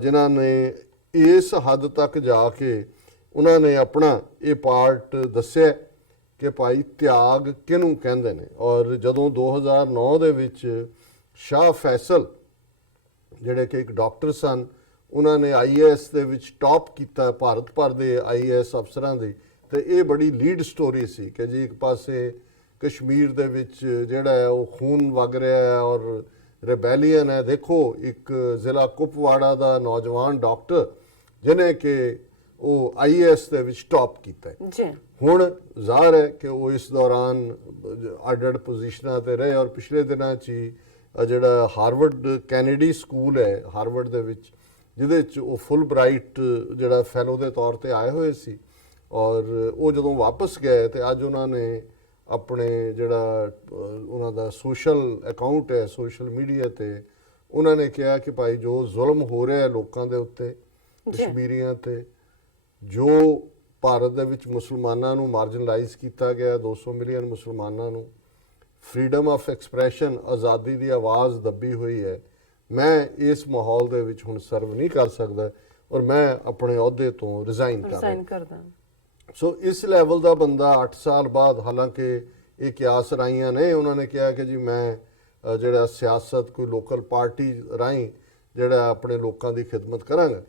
ਜਿਨ੍ਹਾਂ ਨੇ ਇਸ ਹੱਦ ਤੱਕ ਜਾ ਕੇ ਉਹਨਾਂ ਨੇ ਆਪਣਾ ਇਹ ਪਾਰਟ ਦੱਸਿਆ ਕਿ ਭਾਈ ਤਿਆਗ ਕਿਹਨੂੰ ਕਹਿੰਦੇ ਨੇ। ਔਰ ਜਦੋਂ 2009 ਦੇ ਵਿੱਚ ਸ਼ਾਹ ਫੈਸਲ ਜਿਹੜੇ ਕਿ ਇੱਕ ਡਾਕਟਰ ਸਨ, ਉਹਨਾਂ ਨੇ IAS ਦੇ ਵਿੱਚ ਟੌਪ ਕੀਤਾ ਭਾਰਤ ਭਰ ਦੇ IAS ਅਫਸਰਾਂ ਦੀ, ਤੇ ਇਹ ਬੜੀ ਲੀਡ ਸਟੋਰੀ ਸੀ ਕਿ ਜੀ ਇੱਕ ਪਾਸੇ ਕਸ਼ਮੀਰ ਦੇ ਵਿੱਚ ਜਿਹੜਾ ਹੈ ਉਹ ਖੂਨ ਵਗ ਰਿਹਾ ਹੈ ਔਰ ਰਿਬੈਲੀਅਨ ਹੈ। ਦੇਖੋ ਇੱਕ ਜ਼ਿਲ੍ਹਾ ਕੁਪਵਾੜਾ ਦਾ ਨੌਜਵਾਨ ਡਾਕਟਰ ਜਿਹਨੇ ਕਿ ਉਹ IAS ਦੇ ਵਿੱਚ ਟੌਪ ਕੀਤਾ ਜੀ। ਹੁਣ ਜ਼ਾਹਰ ਹੈ ਕਿ ਉਹ ਇਸ ਦੌਰਾਨ ਅੱਡ-ਅੱਡ ਪੋਜੀਸ਼ਨਾਂ ਤੇ ਰਹੇ ਔਰ ਪਿਛਲੇ ਦਿਨਾਂ 'ਚ ਹੀ ਜਿਹੜਾ ਹਾਰਵਰਡ ਕੈਨੇਡੀ ਸਕੂਲ ਹੈ ਹਾਰਵਰਡ ਦੇ ਵਿੱਚ, ਜਿਹਦੇ 'ਚ ਉਹ ਫੁੱਲ ਬ੍ਰਾਈਟ ਜਿਹੜਾ ਫੈਲੋ ਦੇ ਤੌਰ ਤੇ ਆਏ ਹੋਏ ਸੀ, ਔਰ ਉਹ ਜਦੋਂ ਵਾਪਸ ਗਏ ਤੇ ਅੱਜ ਉਹਨਾਂ ਨੇ ਆਪਣੇ ਜਿਹੜਾ ਉਹਨਾਂ ਦਾ ਸੋਸ਼ਲ ਅਕਾਊਂਟ ਹੈ ਸੋਸ਼ਲ ਮੀਡੀਆ ਤੇ ਉਹਨਾਂ ਨੇ ਕਿਹਾ ਕਿ ਭਾਈ ਜੋ ਜ਼ੁਲਮ ਹੋ ਰਿਹਾ ਹੈ ਲੋਕਾਂ ਦੇ ਉੱਤੇ, ਕਸ਼ਮੀਰੀਆਂ ਤੇ, ਜੋ ਭਾਰਤ ਦੇ ਵਿੱਚ ਮੁਸਲਮਾਨਾਂ ਨੂੰ ਮਾਰਜਨਲਾਈਜ਼ ਕੀਤਾ ਗਿਆ, 200 ਮਿਲੀਅਨ ਮੁਸਲਮਾਨਾਂ ਨੂੰ ਫਰੀडम ਆਫ ਐਕਸਪ੍ਰੈਸ਼ਨ ਆਜ਼ਾਦੀ ਦੀ ਆਵਾਜ਼ ਦੱਬੀ ਹੋਈ ਹੈ, ਮੈਂ ਇਸ ਮਾਹੌਲ ਦੇ ਵਿੱਚ ਹੁਣ ਸਰਵ ਨਹੀਂ ਕਰ ਸਕਦਾ ਔਰ ਮੈਂ ਆਪਣੇ ਅਹੁਦੇ ਤੋਂ ਰਿਜ਼ਾਈਨ ਕਰਦਾ। ਸੋ ਇਸ ਲੈਵਲ ਦਾ ਬੰਦਾ 8 ਸਾਲ ਬਾਅਦ, ਹਾਲਾਂਕਿ ਇਹ ਕਿਆਸ ਰਾਈਆਂ ਨੇ, ਉਹਨਾਂ ਨੇ ਕਿਹਾ ਕਿ ਜੀ ਮੈਂ ਜਿਹੜਾ ਸਿਆਸਤ ਕੋਈ ਲੋਕਲ ਪਾਰਟੀ ਰਾਹੀਂ ਜਿਹੜਾ ਆਪਣੇ ਲੋਕਾਂ ਦੀ ਖਿਦਮਤ ਕਰਾਂਗਾ,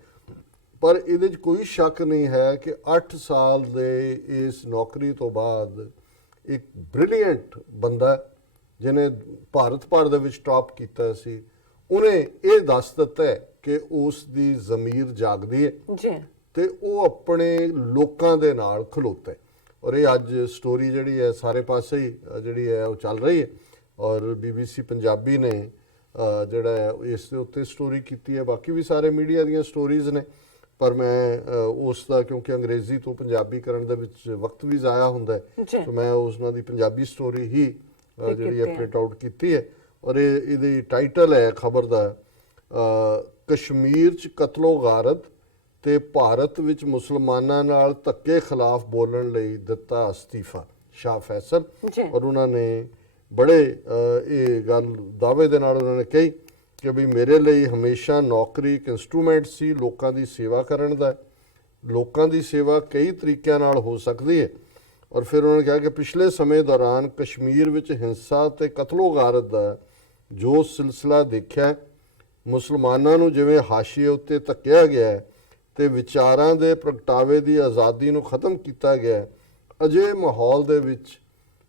ਪਰ ਇਹਦੇ 'ਚ ਕੋਈ ਸ਼ੱਕ ਨਹੀਂ ਹੈ ਕਿ 8 ਸਾਲ ਦੇ ਇਸ ਨੌਕਰੀ ਤੋਂ ਬਾਅਦ ਇੱਕ ਬ੍ਰਿਲੀਅੰਟ ਬੰਦਾ ਜਿਹਨੇ ਭਾਰਤ ਭਰ ਦੇ ਵਿੱਚ ਟੌਪ ਕੀਤਾ ਸੀ, ਉਹਨੇ ਇਹ ਦੱਸ ਦਿੱਤਾ ਹੈ ਕਿ ਉਸ ਦੀ ਜ਼ਮੀਰ ਜਾਗਦੀ ਹੈ ਜੀ ਤੇ ਉਹ ਆਪਣੇ ਲੋਕਾਂ ਦੇ ਨਾਲ ਖਲੋਤਾ ਹੈ। ਔਰ ਇਹ ਅੱਜ ਸਟੋਰੀ ਜਿਹੜੀ ਹੈ ਸਾਰੇ ਪਾਸੇ ਹੀ ਜਿਹੜੀ ਹੈ ਉਹ ਚੱਲ ਰਹੀ ਹੈ ਔਰ BBC ਪੰਜਾਬੀ ਨੇ ਜਿਹੜਾ ਹੈ ਇਸ ਦੇ ਉੱਤੇ ਸਟੋਰੀ ਕੀਤੀ ਹੈ। ਬਾਕੀ ਵੀ ਸਾਰੇ ਮੀਡੀਆ ਦੀਆਂ ਸਟੋਰੀਜ਼ ਨੇ, ਪਰ ਮੈਂ ਉਸ ਦਾ ਕਿਉਂਕਿ ਅੰਗਰੇਜ਼ੀ ਤੋਂ ਪੰਜਾਬੀ ਕਰਨ ਦੇ ਵਿੱਚ ਵਕਤ ਵੀ ਜ਼ਾਇਆ ਹੁੰਦਾ ਹੈ, ਤਾਂ ਮੈਂ ਉਹਨਾਂ ਦੀ ਪੰਜਾਬੀ ਸਟੋਰੀ ਹੀ ਜਿਹੜੀ ਹੈ ਪ੍ਰਿੰਟ ਆਊਟ ਕੀਤੀ ਹੈ। ਔਰ ਇਹਦੀ ਟਾਈਟਲ ਹੈ ਖਬਰ ਦਾ, ਕਸ਼ਮੀਰ 'ਚ ਕਤਲੋ ਗਾਰਤ ਤੇ ਭਾਰਤ ਵਿੱਚ ਮੁਸਲਮਾਨਾਂ ਨਾਲ ਧੱਕੇ ਖਿਲਾਫ ਬੋਲਣ ਲਈ ਦਿੱਤਾ ਅਸਤੀਫਾ, ਸ਼ਾਹ ਫੈਸਲ। ਔਰ ਉਹਨਾਂ ਨੇ ਬੜੇ ਇਹ ਗੱਲ ਦਾਅਵੇ ਦੇ ਨਾਲ ਉਹਨਾਂ ਨੇ ਕਹੀ ਕਿ ਵੀ ਮੇਰੇ ਲਈ ਹਮੇਸ਼ਾ ਨੌਕਰੀ ਇੱਕ ਇੰਸਟਰੂਮੈਂਟ ਸੀ ਲੋਕਾਂ ਦੀ ਸੇਵਾ ਕਰਨ ਦਾ। ਲੋਕਾਂ ਦੀ ਸੇਵਾ ਕਈ ਤਰੀਕਿਆਂ ਨਾਲ ਹੋ ਸਕਦੀ ਹੈ। ਔਰ ਫਿਰ ਉਹਨਾਂ ਨੇ ਕਿਹਾ ਕਿ ਪਿਛਲੇ ਸਮੇਂ ਦੌਰਾਨ ਕਸ਼ਮੀਰ ਵਿੱਚ ਹਿੰਸਾ ਤੇ ਕਤਲੋ ਗਾਰਤ ਦਾ ਜੋ ਸਿਲਸਿਲਾ ਦੇਖਿਆ, ਮੁਸਲਮਾਨਾਂ ਨੂੰ ਜਿਵੇਂ ਹਾਸ਼ੀਏ ਉੱਤੇ ਧੱਕਿਆ ਗਿਆ ਤੇ ਵਿਚਾਰਾਂ ਦੇ ਪ੍ਰਗਟਾਵੇ ਦੀ ਆਜ਼ਾਦੀ ਨੂੰ ਖਤਮ ਕੀਤਾ ਗਿਆ, ਅਜਿਹੇ ਮਾਹੌਲ ਦੇ ਵਿੱਚ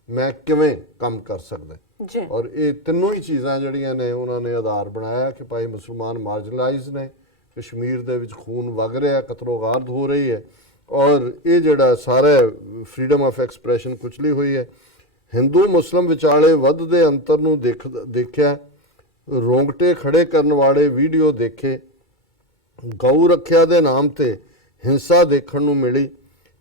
ਮੈਂ ਕਿਵੇਂ ਕੰਮ ਕਰ ਸਕਦਾ। ਔਰ ਇਹ ਤਿੰਨੋਂ ਹੀ ਚੀਜ਼ਾਂ ਜਿਹੜੀਆਂ ਨੇ ਉਹਨਾਂ ਨੇ ਆਧਾਰ ਬਣਾਇਆ ਕਿ ਭਾਈ ਮੁਸਲਮਾਨ ਮਾਰਜਨਲਾਈਜ਼ ਨੇ, ਕਸ਼ਮੀਰ ਦੇ ਵਿੱਚ ਖੂਨ ਵਗ ਰਿਹਾ, ਕਤਲੋ ਗਾਰਤ ਹੋ ਰਹੀ ਹੈ ਔਰ ਇਹ ਜਿਹੜਾ ਸਾਰਾ ਫਰੀडम ਆਫ ਐਕਸਪ੍ਰੈਸ਼ਨ ਕੁਚਲੀ ਹੋਈ ਹੈ। ਹਿੰਦੂ ਮੁਸਲਮ ਵਿਚਾਲੇ ਵੱਧਦੇ ਅੰਤਰ ਨੂੰ ਦੇਖਿਆ, ਰੋਂਗਟੇ ਖੜੇ ਕਰਨ ਵਾਲੇ ਵੀਡੀਓ ਦੇਖੇ, ਗਊ ਰੱਖਿਆ ਦੇ ਨਾਮ ਤੇ ਹਿੰਸਾ ਦੇਖਣ ਨੂੰ ਮਿਲੀ,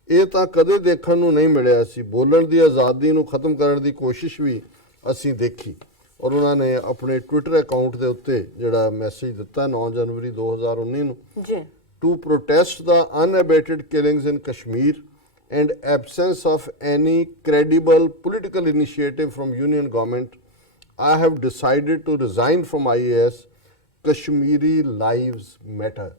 ਇਹ ਤਾਂ ਕਦੇ ਦੇਖਣ ਨੂੰ ਨਹੀਂ ਮਿਲਿਆ ਸੀ। ਬੋਲਣ ਦੀ ਆਜ਼ਾਦੀ ਨੂੰ ਖਤਮ ਕਰਨ ਦੀ ਕੋਸ਼ਿਸ਼ ਵੀ ਅਸੀਂ ਦੇਖੀ। ਔਰ ਉਹਨਾਂ ਨੇ ਆਪਣੇ ਟਵਿੱਟਰ ਅਕਾਊਂਟ ਦੇ ਉੱਤੇ ਜਿਹੜਾ ਮੈਸੇਜ ਦਿੱਤਾ 9 ਜਨਵਰੀ 2019 ਨੂੰ, to protest the unabated killings in Kashmir and absence of any credible political initiative from union government, I have decided to resign from IAS. Kashmiri lives matter.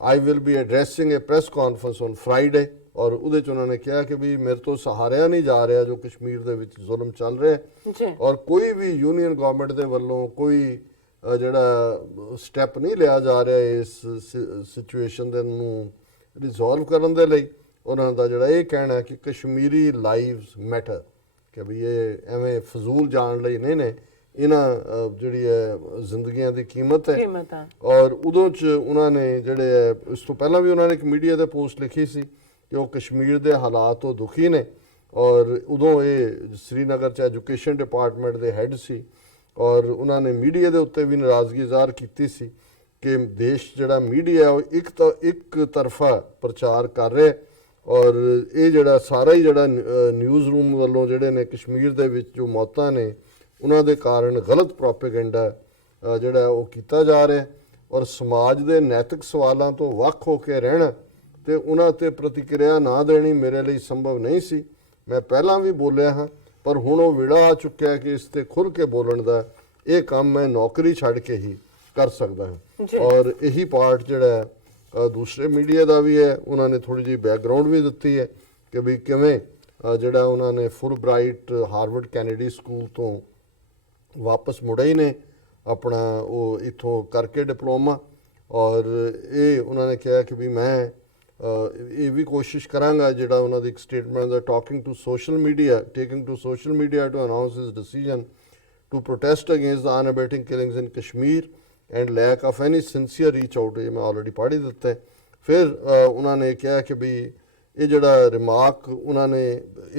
I will be addressing a press conference on Friday. ਔਰ ਉਹਦੇ 'ਚ ਉਹਨਾਂ ਨੇ ਕਿਹਾ ਕਿ ਵੀ ਮੇਰੇ ਤੋਂ ਸਹਾਰਿਆ ਨਹੀਂ ਜਾ ਰਿਹਾ ਜੋ ਕਸ਼ਮੀਰ ਦੇ ਵਿੱਚ ਜ਼ੁਲਮ ਚੱਲ ਰਿਹਾ ਔਰ ਕੋਈ ਵੀ ਯੂਨੀਅਨ ਗਵਰਨਮੈਂਟ ਦੇ ਵੱਲੋਂ ਕੋਈ ਜਿਹੜਾ ਸਟੈਪ ਨਹੀਂ ਲਿਆ ਜਾ ਰਿਹਾ ਇਸ ਸਿਚੁਏਸ਼ਨ ਦੇ ਨੂੰ ਰਿਜ਼ੋਲਵ ਕਰਨ ਦੇ ਲਈ। ਉਹਨਾਂ ਦਾ ਜਿਹੜਾ ਇਹ ਕਹਿਣਾ ਕਿ ਕਸ਼ਮੀਰੀ ਲਾਈਵਸ ਮੈਟਰ, ਕਿ ਵੀ ਇਹ ਐਵੇਂ ਫਜ਼ੂਲ ਜਾਣ ਲਈ ਨਹੀਂ ਨੇ, ਇਹਨਾਂ ਜਿਹੜੀ ਹੈ ਜ਼ਿੰਦਗੀਆਂ ਦੀ ਕੀਮਤ ਹੈ। ਔਰ ਉਦੋਂ ਚ ਉਹਨਾਂ ਨੇ ਜਿਹੜੇ ਹੈ, ਇਸ ਤੋਂ ਪਹਿਲਾਂ ਵੀ ਉਹਨਾਂ ਨੇ ਇੱਕ ਮੀਡੀਆ ਤੇ ਪੋਸਟ ਲਿਖੀ ਸੀ ਕਿ ਉਹ ਕਸ਼ਮੀਰ ਦੇ ਹਾਲਾਤ ਤੋਂ ਦੁਖੀ ਨੇ। ਔਰ ਉਦੋਂ ਇਹ ਸ੍ਰੀਨਗਰ ਚ ਐਜੂਕੇਸ਼ਨ ਡਿਪਾਰਟਮੈਂਟ ਦੇ ਹੈੱਡ ਸੀ ਔਰ ਉਹਨਾਂ ਨੇ ਮੀਡੀਆ ਦੇ ਉੱਤੇ ਵੀ ਨਾਰਾਜ਼ਗੀ ਜ਼ਾਹਰ ਕੀਤੀ ਸੀ ਕਿ ਦੇਸ਼ ਜਿਹੜਾ ਮੀਡੀਆ ਉਹ ਇੱਕ ਤਰਫਾ ਪ੍ਰਚਾਰ ਕਰ ਰਿਹਾ ਔਰ ਇਹ ਜਿਹੜਾ ਸਾਰਾ ਹੀ ਜਿਹੜਾ ਨਿਊਜ਼ ਰੂਮ ਵੱਲੋਂ ਜਿਹੜੇ ਨੇ ਕਸ਼ਮੀਰ ਦੇ ਵਿੱਚ ਜੋ ਮੌਤਾਂ ਨੇ ਉਹਨਾਂ ਦੇ ਕਾਰਨ ਗਲਤ ਪ੍ਰੋਪੇਗੈਂਡਾ ਜਿਹੜਾ ਉਹ ਕੀਤਾ ਜਾ ਰਿਹਾ ਔਰ ਸਮਾਜ ਦੇ ਨੈਤਿਕ ਸਵਾਲਾਂ ਤੋਂ ਵੱਖ ਹੋ ਕੇ ਰਹਿਣਾ ਤੇ ਉਹਨਾਂ ਤੇ ਪ੍ਰਤੀਕਿਰਿਆ ਨਾ ਦੇਣੀ ਮੇਰੇ ਲਈ ਸੰਭਵ ਨਹੀਂ ਸੀ। ਮੈਂ ਪਹਿਲਾਂ ਵੀ ਬੋਲਿਆ ਹਾਂ, ਪਰ ਹੁਣ ਉਹ ਵੇਲਾ ਆ ਚੁੱਕਿਆ ਕਿ ਇਸ ਤੇ ਖੁੱਲ੍ਹ ਕੇ ਬੋਲਣ ਦਾ ਇਹ ਕੰਮ ਮੈਂ ਨੌਕਰੀ ਛੱਡ ਕੇ ਹੀ ਕਰ ਸਕਦਾ ਹਾਂ। ਔਰ ਇਹੀ ਪਾਰਟ ਜਿਹੜਾ ਦੂਸਰੇ ਮੀਡੀਆ ਦਾ ਵੀ ਹੈ, ਉਹਨਾਂ ਨੇ ਥੋੜੀ ਜਿਹੀ ਬੈਕਗਰਾਉਂਡ ਵੀ ਦਿੱਤੀ ਹੈ ਕਿ ਵੀ ਕਿਵੇਂ ਜਿਹੜਾ ਉਹਨਾਂ ਨੇ ਫੁਲਬ੍ਰਾਈਟ ਹਾਰਵਰਡ ਕੈਨੇਡੀ ਸਕੂਲ ਤੋਂ ਵਾਪਸ ਮੁੜੇ ਹੀ ਨੇ ਆਪਣਾ ਉਹ ਇੱਥੋਂ ਕਰਕੇ ਡਿਪਲੋਮਾ। ਔਰ ਇਹ ਉਹਨਾਂ ਨੇ ਕਿਹਾ ਕਿ ਵੀ ਮੈਂ ਇਹ ਵੀ ਕੋਸ਼ਿਸ਼ ਕਰਾਂਗਾ, ਜਿਹੜਾ ਉਹਨਾਂ ਦੀ ਇੱਕ ਸਟੇਟਮੈਂਟ ਦਾ taking to social media to announce his decision to protest against the unabating killings in Kashmir and lack of any sincere reach out। ਇਹ ਮੈਂ ਆਲਰੇਡੀ ਪੜ੍ਹ ਹੀ ਦਿੱਤਾ ਹੈ। ਫਿਰ ਉਹਨਾਂ ਨੇ ਕਿਹਾ ਕਿ ਵੀ ਇਹ ਜਿਹੜਾ ਰਿਮਾਰਕ ਉਹਨਾਂ ਨੇ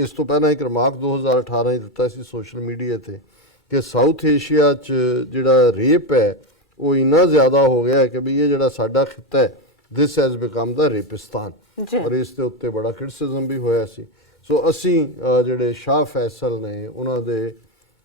ਇਸ ਤੋਂ ਪਹਿਲਾਂ ਇੱਕ ਰਿਮਾਰਕ 2018 ਹੀ ਦਿੱਤਾ ਸੀ ਸੋਸ਼ਲ ਮੀਡੀਆ ਤੇ ਕਿ ਸਾਊਥ ਏਸ਼ੀਆ 'ਚ ਜਿਹੜਾ ਰੇਪ ਹੈ ਉਹ ਇੰਨਾ ਜ਼ਿਆਦਾ ਹੋ ਗਿਆ ਹੈ ਕਿ ਵੀ ਇਹ ਜਿਹੜਾ ਸਾਡਾ ਖਿੱਤਾ ਹੈ ਦਿਸ ਹੈਜ਼ ਬਿਕਮ ਦਾ ਰੇਪਿਸਤਾਨ। ਔਰ ਇਸ ਦੇ ਉੱਤੇ ਬੜਾ ਕ੍ਰਿਟਿਸਿਜ਼ਮ ਵੀ ਹੋਇਆ ਸੀ। ਸੋ ਅਸੀਂ ਜਿਹੜੇ ਸ਼ਾਹ ਫੈਸਲ ਨੇ ਉਹਨਾਂ ਦੇ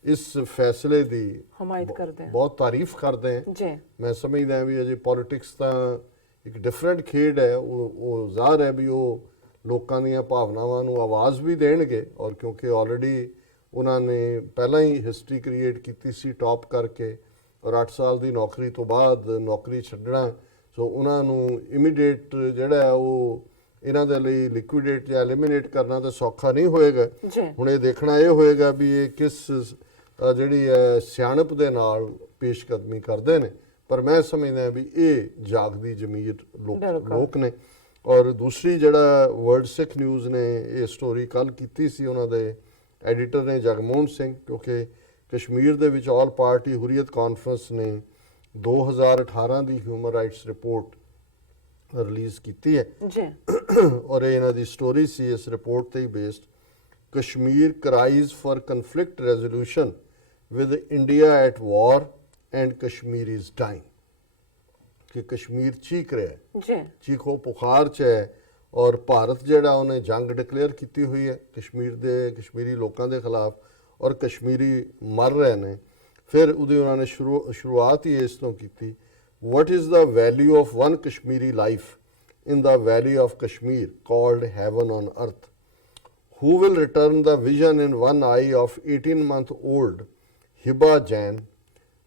ਇਸ ਫੈਸਲੇ ਦੀ ਹਮਾਇਤ ਕਰਦੇ ਹਾਂ, ਬਹੁਤ ਤਾਰੀਫ ਕਰਦੇ ਹਾਂ ਜੀ। ਮੈਂ ਸਮਝਦਾ ਹਾਂ ਵੀ ਅਜੇ ਪੋਲਿਟਿਕਸ ਤਾਂ ਇੱਕ ਡਿਫਰੈਂਟ ਖੇਡ ਹੈ, ਉਹ ਜ਼ਾਹਰ ਹੈ ਵੀ ਉਹ ਲੋਕਾਂ ਦੀਆਂ ਭਾਵਨਾਵਾਂ ਨੂੰ ਆਵਾਜ਼ ਵੀ ਦੇਣਗੇ। ਔਰ ਕਿਉਂਕਿ ਆਲਰੇਡੀ ਉਹਨਾਂ ਨੇ ਪਹਿਲਾਂ ਹੀ ਹਿਸਟਰੀ ਕ੍ਰੀਏਟ ਕੀਤੀ ਸੀ ਟੌਪ ਕਰਕੇ ਔਰ 8 ਸਾਲ ਦੀ ਨੌਕਰੀ ਤੋਂ ਬਾਅਦ ਨੌਕਰੀ ਛੱਡਣਾ, ਸੋ ਉਹਨਾਂ ਨੂੰ ਇਮੀਡੀਏਟ ਜਿਹੜਾ ਉਹ ਇਹਨਾਂ ਦੇ ਲਈ ਲਿਕੁਇਡੇਟ ਜਾਂ ਐਲੀਮੀਨੇਟ ਕਰਨਾ ਤਾਂ ਸੌਖਾ ਨਹੀਂ ਹੋਏਗਾ। ਹੁਣ ਇਹ ਦੇਖਣਾ ਇਹ ਹੋਏਗਾ ਵੀ ਇਹ ਕਿਸ ਜਿਹੜੀ ਹੈ ਸਿਆਣਪ ਦੇ ਨਾਲ ਪੇਸ਼ਕਦਮੀ ਕਰਦੇ ਨੇ, ਪਰ ਮੈਂ ਸਮਝਦਾ ਵੀ ਇਹ ਜਾਗਦੀ ਜ਼ਮੀਰ ਲੋਕ ਨੇ। ਔਰ ਦੂਸਰੀ ਜਿਹੜਾ ਵਰਲਡ ਸਿੱਖ ਨਿਊਜ਼ ਨੇ ਇਹ ਸਟੋਰੀ ਕੱਲ ਕੀਤੀ ਸੀ, ਉਹਨਾਂ ਦੇ ਐਡੀਟਰ ਨੇ ਜਗਮੋਹਨ ਸਿੰਘ, ਕਿਉਂਕਿ ਕਸ਼ਮੀਰ ਦੇ ਵਿੱਚ ਆਲ ਪਾਰਟੀ ਹੁਰੀਅਤ ਕਾਨਫਰੰਸ ਨੇ 2018 ਦੀ ਹਿਊਮਨ ਰਾਈਟਸ ਰਿਪੋਰਟ ਰਿਲੀਜ਼ ਕੀਤੀ ਹੈ ਔਰ ਇਹ ਇਹਨਾਂ ਦੀ ਸਟੋਰੀ ਸੀ ਇਸ ਰਿਪੋਰਟ ਤੇ ਹੀ based. Kashmir cries for conflict resolution with India at war and Kashmir is dying, ਕਿ ਕਸ਼ਮੀਰ ਚੀਕ ਰਿਹਾ ਹੈ, ਚੀਖੋ ਪੁਕਾਰ 'ਚ ਹੈ ਔਰ ਭਾਰਤ ਜਿਹੜਾ ਉਹਨੇ ਜੰਗ ਡਿਕਲੇਅਰ ਕੀਤੀ ਹੋਈ ਹੈ ਕਸ਼ਮੀਰੀ ਲੋਕਾਂ ਦੇ ਖਿਲਾਫ ਔਰ ਕਸ਼ਮੀਰੀ ਮਰ ਰਹੇ ਨੇ। ਫਿਰ ਉਹਦੀ ਉਹਨਾਂ ਨੇ ਸ਼ੁਰੂਆਤ ਹੀ ਇਸ ਤੋਂ ਕੀਤੀ, what is the value of one Kashmiri life in the valley of Kashmir called heaven on earth? Who will return the vision in one eye of 18-month-old Hiba Jain?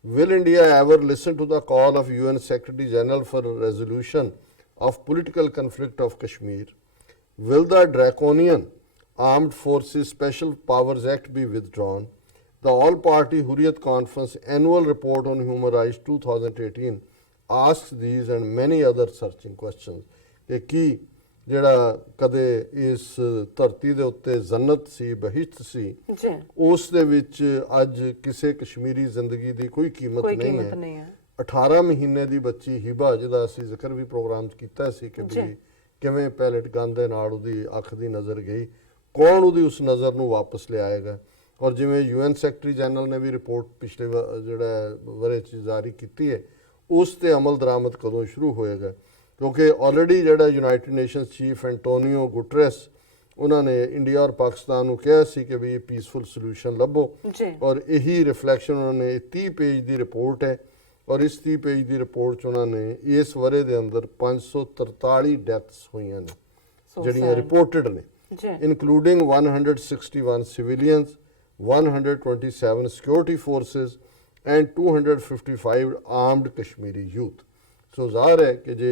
Will India ever listen to the call of UN Secretary General for a resolution of political conflict of Kashmir? Will the draconian Armed Forces Special Powers Act be withdrawn? The All-Party Hurriyat Conference Annual Report on Human Rights 2018 asks these and many other searching questions ਕਿ ਕੀ ਜਿਹੜਾ ਕਦੇ ਇਸ ਧਰਤੀ ਦੇ ਉੱਤੇ ਜੰਨਤ ਸੀ, ਬਹਿਸ਼ਤ ਸੀ, ਉਸ ਦੇ ਵਿੱਚ ਅੱਜ ਕਿਸੇ ਕਸ਼ਮੀਰੀ ਜ਼ਿੰਦਗੀ ਦੀ ਕੋਈ ਕੀਮਤ ਨਹੀਂ ਹੈ। 18 ਮਹੀਨੇ ਦੀ ਬੱਚੀ ਹਿਬਾ, ਜਿਹਦਾ ਅਸੀਂ ਜ਼ਿਕਰ ਵੀ ਪ੍ਰੋਗਰਾਮ 'ਚ ਕੀਤਾ ਸੀ ਕਿ ਵੀ ਕਿਵੇਂ ਪੈਲਟ ਗਨ ਦੇ ਨਾਲ ਉਹਦੀ ਅੱਖ ਦੀ ਨਜ਼ਰ ਗਈ, ਕੌਣ ਉਹਦੀ ਉਸ ਨਜ਼ਰ ਨੂੰ ਵਾਪਸ ਲਿਆਏਗਾ। ਔਰ ਜਿਵੇਂ UN ਸੈਕਟਰੀ ਜਨਰਲ ਨੇ ਵੀ ਰਿਪੋਰਟ ਪਿਛਲੇ ਜਿਹੜਾ ਵਰੇ 'ਚ ਜਾਰੀ ਕੀਤੀ ਹੈ, ਉਸ ਤੇ ਅਮਲ ਦਰਾਮਦ ਕਦੋਂ ਸ਼ੁਰੂ ਹੋਏਗਾ, ਕਿਉਂਕਿ ਆਲਰੇਡੀ ਜਿਹੜਾ United nations chief Antonio Guterres ਉਹਨਾਂ ਨੇ ਇੰਡੀਆ ਔਰ ਪਾਕਿਸਤਾਨ ਨੂੰ ਕਿਹਾ ਸੀ ਕਿ ਵੀ ਇਹ ਪੀਸਫੁਲ ਸੋਲੂਸ਼ਨ ਲੱਭੋ ਔਰ ਇਹੀ ਰਿਫਲੈਕਸ਼ਨ ਉਹਨਾਂ ਨੇ 30 ਪੇਜ ਦੀ ਰਿਪੋਰਟ ਹੈ ਔਰ ਇਸ 30 ਪੇਜ ਦੀ ਰਿਪੋਰਟ 'ਚ ਉਹਨਾਂ ਨੇ ਇਸ ਵਰੇ ਦੇ ਅੰਦਰ 543 ਡੈਥਸ ਹੋਈਆਂ ਨੇ ਜਿਹੜੀਆਂ ਰਿਪੋਰਟਡ ਨੇ, including 161 civilians, 127 security forces and 255 armed Kashmiri youth। ਸੋ ਜ਼ਾਹਰ ਹੈ ਕਿ ਜੇ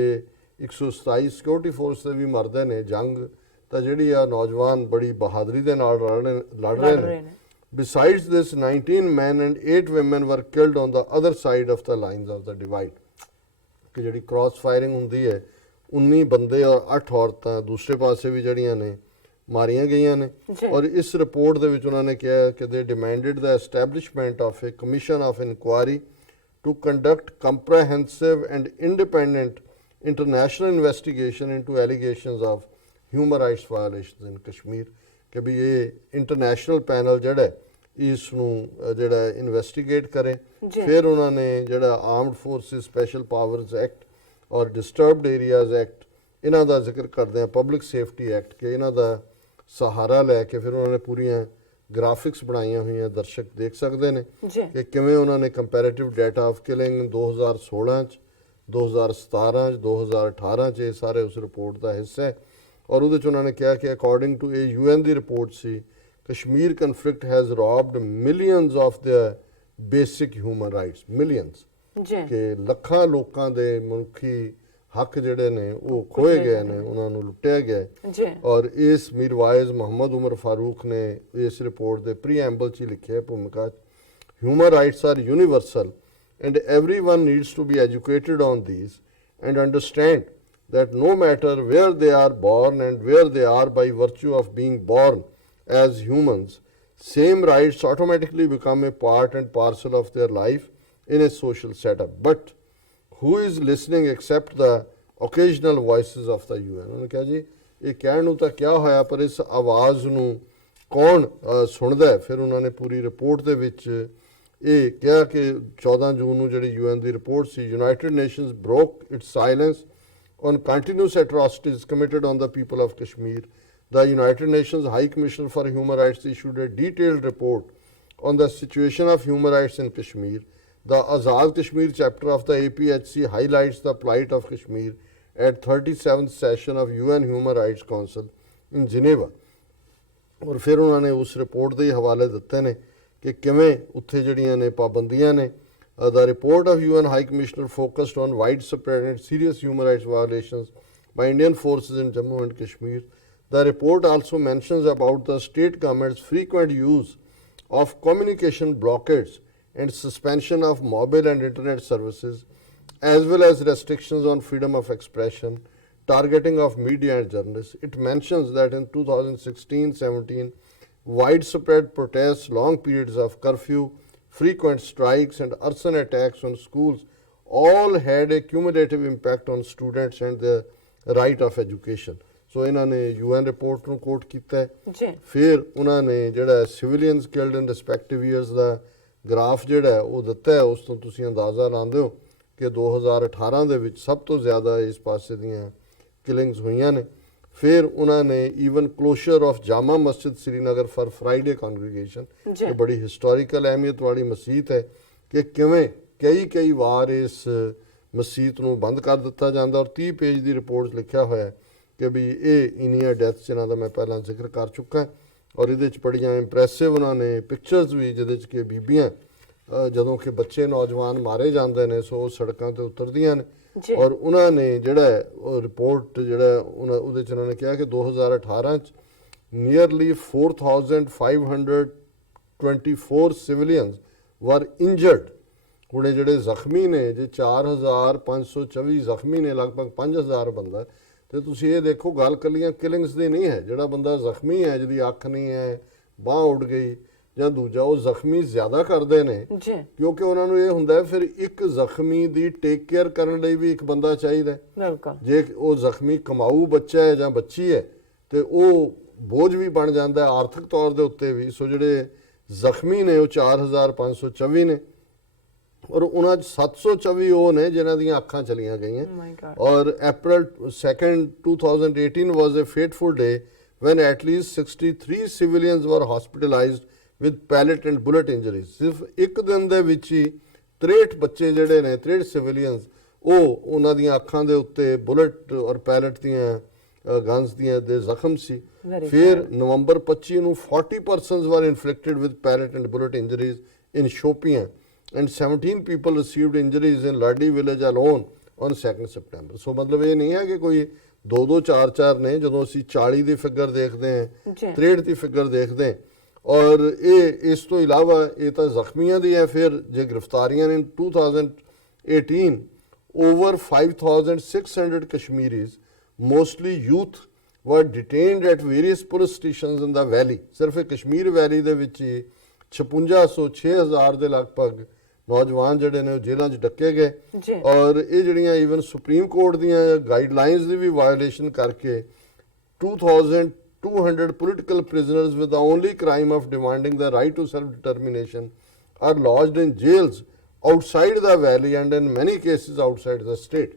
127 ਸਿਕਿਉਰਿਟੀ ਫੋਰਸ ਦੇ ਵੀ ਮਰਦੇ ਨੇ ਜੰਗ, ਤਾਂ ਜਿਹੜੀ ਆ ਨੌਜਵਾਨ ਬੜੀ ਬਹਾਦਰੀ ਦੇ ਨਾਲ ਲੜ ਰਹੇ ਨੇ। Besides this, 19 men and 8 women were killed on the other side of the lines of the divide। ਕਿ ਜਿਹੜੀ ਕ੍ਰਾਸ ਫਾਇਰਿੰਗ ਹੁੰਦੀ ਹੈ 19 ਬੰਦੇ ਔਰ 8 ਔਰਤਾਂ ਦੂਸਰੇ ਪਾਸੇ ਵੀ ਜਿਹੜੀਆਂ ਨੇ ਮਾਰੀਆਂ ਗਈਆਂ ਨੇ। ਜੀ। ਔਰ ਇਸ ਰਿਪੋਰਟ ਦੇ ਵਿੱਚ ਉਹਨਾਂ ਨੇ ਕਿਹਾ ਕਿ ਦੇ ਡਿਮਾਂਡਡ ਦਾ establishment of a commission of inquiry to conduct comprehensive and independent international investigation into allegations of human rights violations in Kashmir ਕਿ ਵੀ ਇਹ ਇੰਟਰਨੈਸ਼ਨਲ ਪੈਨਲ ਜਿਹੜਾ ਹੈ, ਇਸ ਨੂੰ ਜਿਹੜਾ ਇਨਵੈਸਟੀਗੇਟ ਕਰੇ। ਫਿਰ ਉਹਨਾਂ ਨੇ ਜਿਹੜਾ armed forces special powers act ਔਰ ਡਿਸਟਰਬਡ ਏਰੀਆਜ਼ ਐਕਟ ਇਹਨਾਂ ਦਾ ਜ਼ਿਕਰ ਕਰਦੇ ਆ, ਪਬਲਿਕ ਸੇਫਟੀ ਐਕਟ ਕਿ ਇਹਨਾਂ ਦਾ ਸਹਾਰਾ ਲੈ ਕੇ ਫਿਰ ਉਹਨਾਂ ਨੇ ਪੂਰੀਆਂ ਗ੍ਰਾਫਿਕਸ ਬਣਾਈਆਂ ਹੋਈਆਂ, ਦਰਸ਼ਕ ਦੇਖ ਸਕਦੇ ਨੇ ਕਿ ਕਿਵੇਂ ਉਹਨਾਂ ਨੇ ਕੰਪੈਰੀਟਿਵ ਡਾਟਾ ਆਫ ਕਿਲਿੰਗ 2016 ਚ, 2017 ਚ, 2018 ਚ, ਇਹ ਸਾਰੇ ਉਸ ਰਿਪੋਰਟ ਦਾ ਹਿੱਸਾ ਹੈ। ਔਰ ਉਹਦੇ ਚ ਉਹਨਾਂ ਨੇ ਕਿਹਾ ਕਿ ਅਕੋਰਡਿੰਗ ਟੂ ਇਹ UN ਦੀ ਰਿਪੋਰਟ ਸੀ, Kashmir conflict has robbed millions of their basic human rights, millions ਕਿ ਲੱਖਾਂ ਲੋਕਾਂ ਦੇ ਮਨੁੱਖੀ ਹੱਕ ਜਿਹੜੇ ਨੇ ਉਹ ਖੋਏ ਗਏ ਨੇ, ਉਹਨਾਂ ਨੂੰ ਲੁੱਟਿਆ ਗਿਆ। ਔਰ ਇਸ ਮੀਰਵਾਇਜ਼ ਮੁਹੰਮਦ ਉਮਰ ਫਾਰੂਕ ਨੇ ਇਸ ਰਿਪੋਰਟ ਦੇ ਪ੍ਰੀਐਂਬਲ 'ਚ ਲਿਖਿਆ ਭੂਮਿਕਾ, human rights are universal and everyone needs to be educated on this and understand that no matter where they are born and where they are by virtue of being born as humans, same rights automatically become a part and parcel of their life in a social setup. But who is listening except the occasional voices of the UN? उन्होंने कहा जी ये कहण नूं तां क्या होया पर इस आवाज़ नूं कौन सुनदा है। फिर उन्होंने पूरी रिपोर्ट दे विच ਇਹ ਕਿਹਾ ਕਿ 14 ਜੂਨ ਨੂੰ ਜਿਹੜੀ UN ਦੀ report C, United Nations broke its silence on continuous atrocities committed on the people of Kashmir. The United Nations High Commissioner for Human Rights issued a detailed report on the situation of human rights in Kashmir. The Azad Kashmir chapter of the APHC highlights the plight of Kashmir at 37th session of UN Human Rights Council in Geneva. और फिर उन्होंने उस report के हवाले दिते ने कि किवें उत्थे जड़ियां ने पाबंदियां ने। The report of UN High Commissioner focused on widespread and serious human rights violations by Indian forces in Jammu and Kashmir. The report also mentions about the state government's frequent use of communication blockades and suspension of mobile and internet services, as well as restrictions on freedom of expression, targeting of media and journalists. It mentions that in 2016-17, widespread protests, long periods of curfew, frequent strikes and arson attacks on schools all had a cumulative impact on students and the right of education. So ਇਹਨਾਂ ਨੇ UN report ਨੂੰ ਕੋਟ ਕੀਤਾ ਹੈ। ਫਿਰ ਉਹਨਾਂ ਨੇ ਜਿਹੜਾ civilians killed ਇਨ respective years ਦਾ graph ਜਿਹੜਾ ਉਹ ਦਿੱਤਾ ਹੈ, ਉਸ ਤੋਂ ਤੁਸੀਂ ਅੰਦਾਜ਼ਾ ਲਾਉਂਦੇ ਹੋ ਕਿ 2018 ਦੇ ਵਿੱਚ ਸਭ ਤੋਂ ਜ਼ਿਆਦਾ ਇਸ ਪਾਸੇ ਦੀਆਂ ਕਿਲਿੰਗਸ ਹੋਈਆਂ ਨੇ। फिर उन्होंने even closure of Jama Masjid Srinagar for Friday congregation, ये बड़ी हिस्टोरिकल अहमियत वाली मसीत है कि किवें कई वार इस मसीत ਨੂੰ ਬੰਦ ਕਰ ਦਿੱਤਾ ਜਾਂਦਾ। और 30 पेज की रिपोर्ट लिखा होया कि भी ये इनिया डेथ्स जिन्हों का मैं पहला जिक्र कर चुका है। और ये बड़िया इंप्रैसिव उन्होंने पिक्चर्स भी जिहदे च कि बीबियां जदों कि बच्चे नौजवान मारे जाते हैं सो सड़कों पर उतरदियां ने। और उन्होंने जिहड़ा रिपोर्ट जिहड़ा उन्होंने कहा कि 2018 नियरली 4,524 सिविलियंस वर इंजर्ड। हुणे जिहड़े जख्मी ने जे 4,524 जख्मी ने, लगभग 5,000 बंदा। तो तुसीं ये देखो गल कलियां किलिंग्स दी नहीं है। जिहड़ा बंदा जख्मी है, जिहदी अख नहीं है, बांह उड़ गई ਜਾਂ ਦੂਜਾ, ਉਹ ਜ਼ਖਮੀ ਜ਼ਿਆਦਾ ਕਰਦੇ ਨੇ ਕਿਉਂਕਿ ਉਹਨਾਂ ਨੂੰ ਇਹ ਹੁੰਦਾ ਹੈ ਫਿਰ ਇੱਕ ਜ਼ਖਮੀ ਦੀ ਟੇਕ ਕੇਅਰ ਕਰਨ ਲਈ ਵੀ ਇੱਕ ਬੰਦਾ ਚਾਹੀਦਾ। ਜੇ ਉਹ ਜ਼ਖਮੀ ਕਮਾਊ ਬੱਚਾ ਹੈ ਜਾਂ ਬੱਚੀ ਹੈ ਤੇ ਉਹ ਬੋਝ ਵੀ ਬਣ ਜਾਂਦਾ ਆਰਥਿਕ ਤੌਰ ਦੇ ਉੱਤੇ ਵੀ। ਸੋ ਜਿਹੜੇ ਜ਼ਖਮੀ ਨੇ ਉਹ 4,524 ਨੇ ਔਰ ਉਹਨਾਂ 'ਚ 724 ਉਹ ਨੇ ਜਿਨ੍ਹਾਂ ਦੀਆਂ ਅੱਖਾਂ ਚਲੀਆਂ ਗਈਆਂ। ਔਰ April 2, 2018 was a fateful day when at least 63 civilians were hospitalized with pellet and bullet injuries। सिर्फ एक दिन ਦੇ ਵਿੱਚ ਹੀ 63 ਬੱਚੇ ਜਿਹੜੇ ਨੇ, 63 ਸਿਵਿਲੀਅਨਸ, ਉਹ ਉਹਨਾਂ ਦੀਆਂ ਅੱਖਾਂ ਦੇ ਉੱਤੇ ਬੁਲਟ ਔਰ ਪੈਲਟ ਦੀਆਂ ਗਨਸ ਦੀਆਂ ਦੇ ਜ਼ਖਮ ਸੀ। ਫਿਰ ਨਵੰਬਰ 25 ਨੂੰ 40 persons were inflicted with pellet and bullet injuries in Shopian and 17 people received injuries in Ladi village alone on 2 September। ਸੋ ਮਤਲਬ ਇਹ ਨਹੀਂ ਹੈ ਕਿ ਕੋਈ 2-2 4-4 ਨੇ। ਜਦੋਂ ਅਸੀਂ 40 ਦੀ ਫਿਗਰ ਦੇਖਦੇ ਹਾਂ, 63 ਦੀ ਫਿਗਰ ਦੇਖਦੇ ਹਾਂ और ये इस तो इलावा ये तो जख्मियां दी है। फिर जो गिरफ्तारियां ने 2018 over 5,600 Kashmiris, mostly youth were detained at various police stations in the valley. ਸਿਰਫ ਇਹ ਕਸ਼ਮੀਰ ਵੈਲੀ ਦੇ ਵਿੱਚ ਹੀ 5600 ਦੇ ਲਗਭਗ ਨੌਜਵਾਨ ਜਿਹੜੇ ਨੇ ਉਹ ਜੇਲ੍ਹਾਂ 'ਚ ਡੱਕੇ ਗਏ ਜੀ। ਔਰ ਇਹ ਜਿਹੜੀਆਂ ਈਵਨ ਸੁਪਰੀਮ ਕੋਰਟ ਦੀਆਂ ਗਾਈਡਲਾਈਨਸ ਦੀ ਵੀ ਵਾਇਓਲੇਸ਼ਨ ਕਰਕੇ 2200 political prisoners with the only crime of demanding the right to self-determination are lodged in jails outside the valley and in many cases outside the state.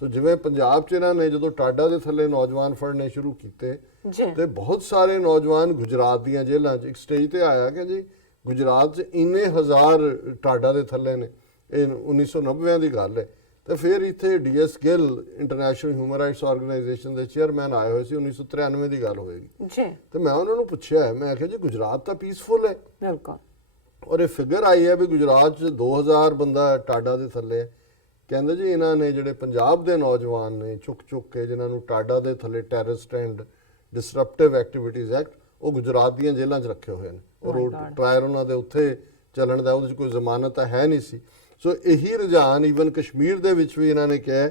ਸੋ ਜਿਵੇਂ ਪੰਜਾਬ 'ਚ ਇਹਨਾਂ ਨੇ ਜਦੋਂ ਟਾਡਾ ਦੇ ਥੱਲੇ ਨੌਜਵਾਨ ਫੜਨੇ ਸ਼ੁਰੂ ਕੀਤੇ ਜੀ। ਤੇ ਬਹੁਤ ਸਾਰੇ ਨੌਜਵਾਨ ਗੁਜਰਾਤ ਦੀਆਂ ਜੇਲ੍ਹਾਂ 'ਚ ਇੱਕ ਸਟੇਜ ਤੇ ਆਇਆ ਕਿ ਜੀ ਗੁਜਰਾਤ 'ਚ ਇੰਨੇ ਹਜ਼ਾਰ ਟਾਡਾ ਦੇ ਥੱਲੇ ਨੇ, ਇਹ 1990 ਦੀ ਗੱਲ ਹੈ। ਤੇ ਫਿਰ ਇੱਥੇ DS Gill international human rights organisation ਦੇ ਚੇਅਰਮੈਨ ਆਏ ਹੋਏ ਸੀ, 1993 ਦੀ ਗੱਲ ਹੋਏਗੀ ਜੀ। ਤੇ ਮੈਂ ਉਹਨਾਂ ਨੂੰ ਪੁੱਛਿਆ, ਮੈਂ ਕਿਹਾ ਜੀ ਗੁਜਰਾਤ ਤਾਂ ਪੀਸਫੁਲ ਹੈ, ਬਿਲਕੁਲ, ਔਰ ਇਹ ਫਿਗਰ ਆਈ ਹੈ ਵੀ ਗੁਜਰਾਤ 'ਚ 2000 ਬੰਦਾ ਟਾਡਾ ਦੇ ਥੱਲੇ ਹੈ। ਕਹਿੰਦੇ ਜੀ ਇਹਨਾਂ ਨੇ ਜਿਹੜੇ ਪੰਜਾਬ ਦੇ ਨੌਜਵਾਨ ਨੇ ਚੁੱਕ ਕੇ ਜਿਨ੍ਹਾਂ ਨੂੰ ਟਾਡਾ ਦੇ ਥੱਲੇ ਟੈਰਰਿਸਟ ਐਂਡ ਡਿਸਰਪਟਿਵ ਐਕਟੀਵਿਟੀਜ਼ ਐਕਟ, ਉਹ ਗੁਜਰਾਤ ਦੀਆਂ ਜੇਲ੍ਹਾਂ 'ਚ ਰੱਖੇ ਹੋਏ ਨੇ ਔਰ ਉਹ ਟ੍ਰਾਇਲ ਉਹਨਾਂ ਦੇ ਉੱਥੇ ਚੱਲਣ ਦਾ, ਉਹਦੇ 'ਚ ਕੋਈ ਜ਼ਮਾਨਤ ਤਾਂ ਹੈ ਨਹੀਂ ਸੀ। ਸੋ ਇਹੀ ਰੁਝਾਨ ਈਵਨ ਕਸ਼ਮੀਰ ਦੇ ਵਿੱਚ ਵੀ ਇਹਨਾਂ ਨੇ ਕਿਹਾ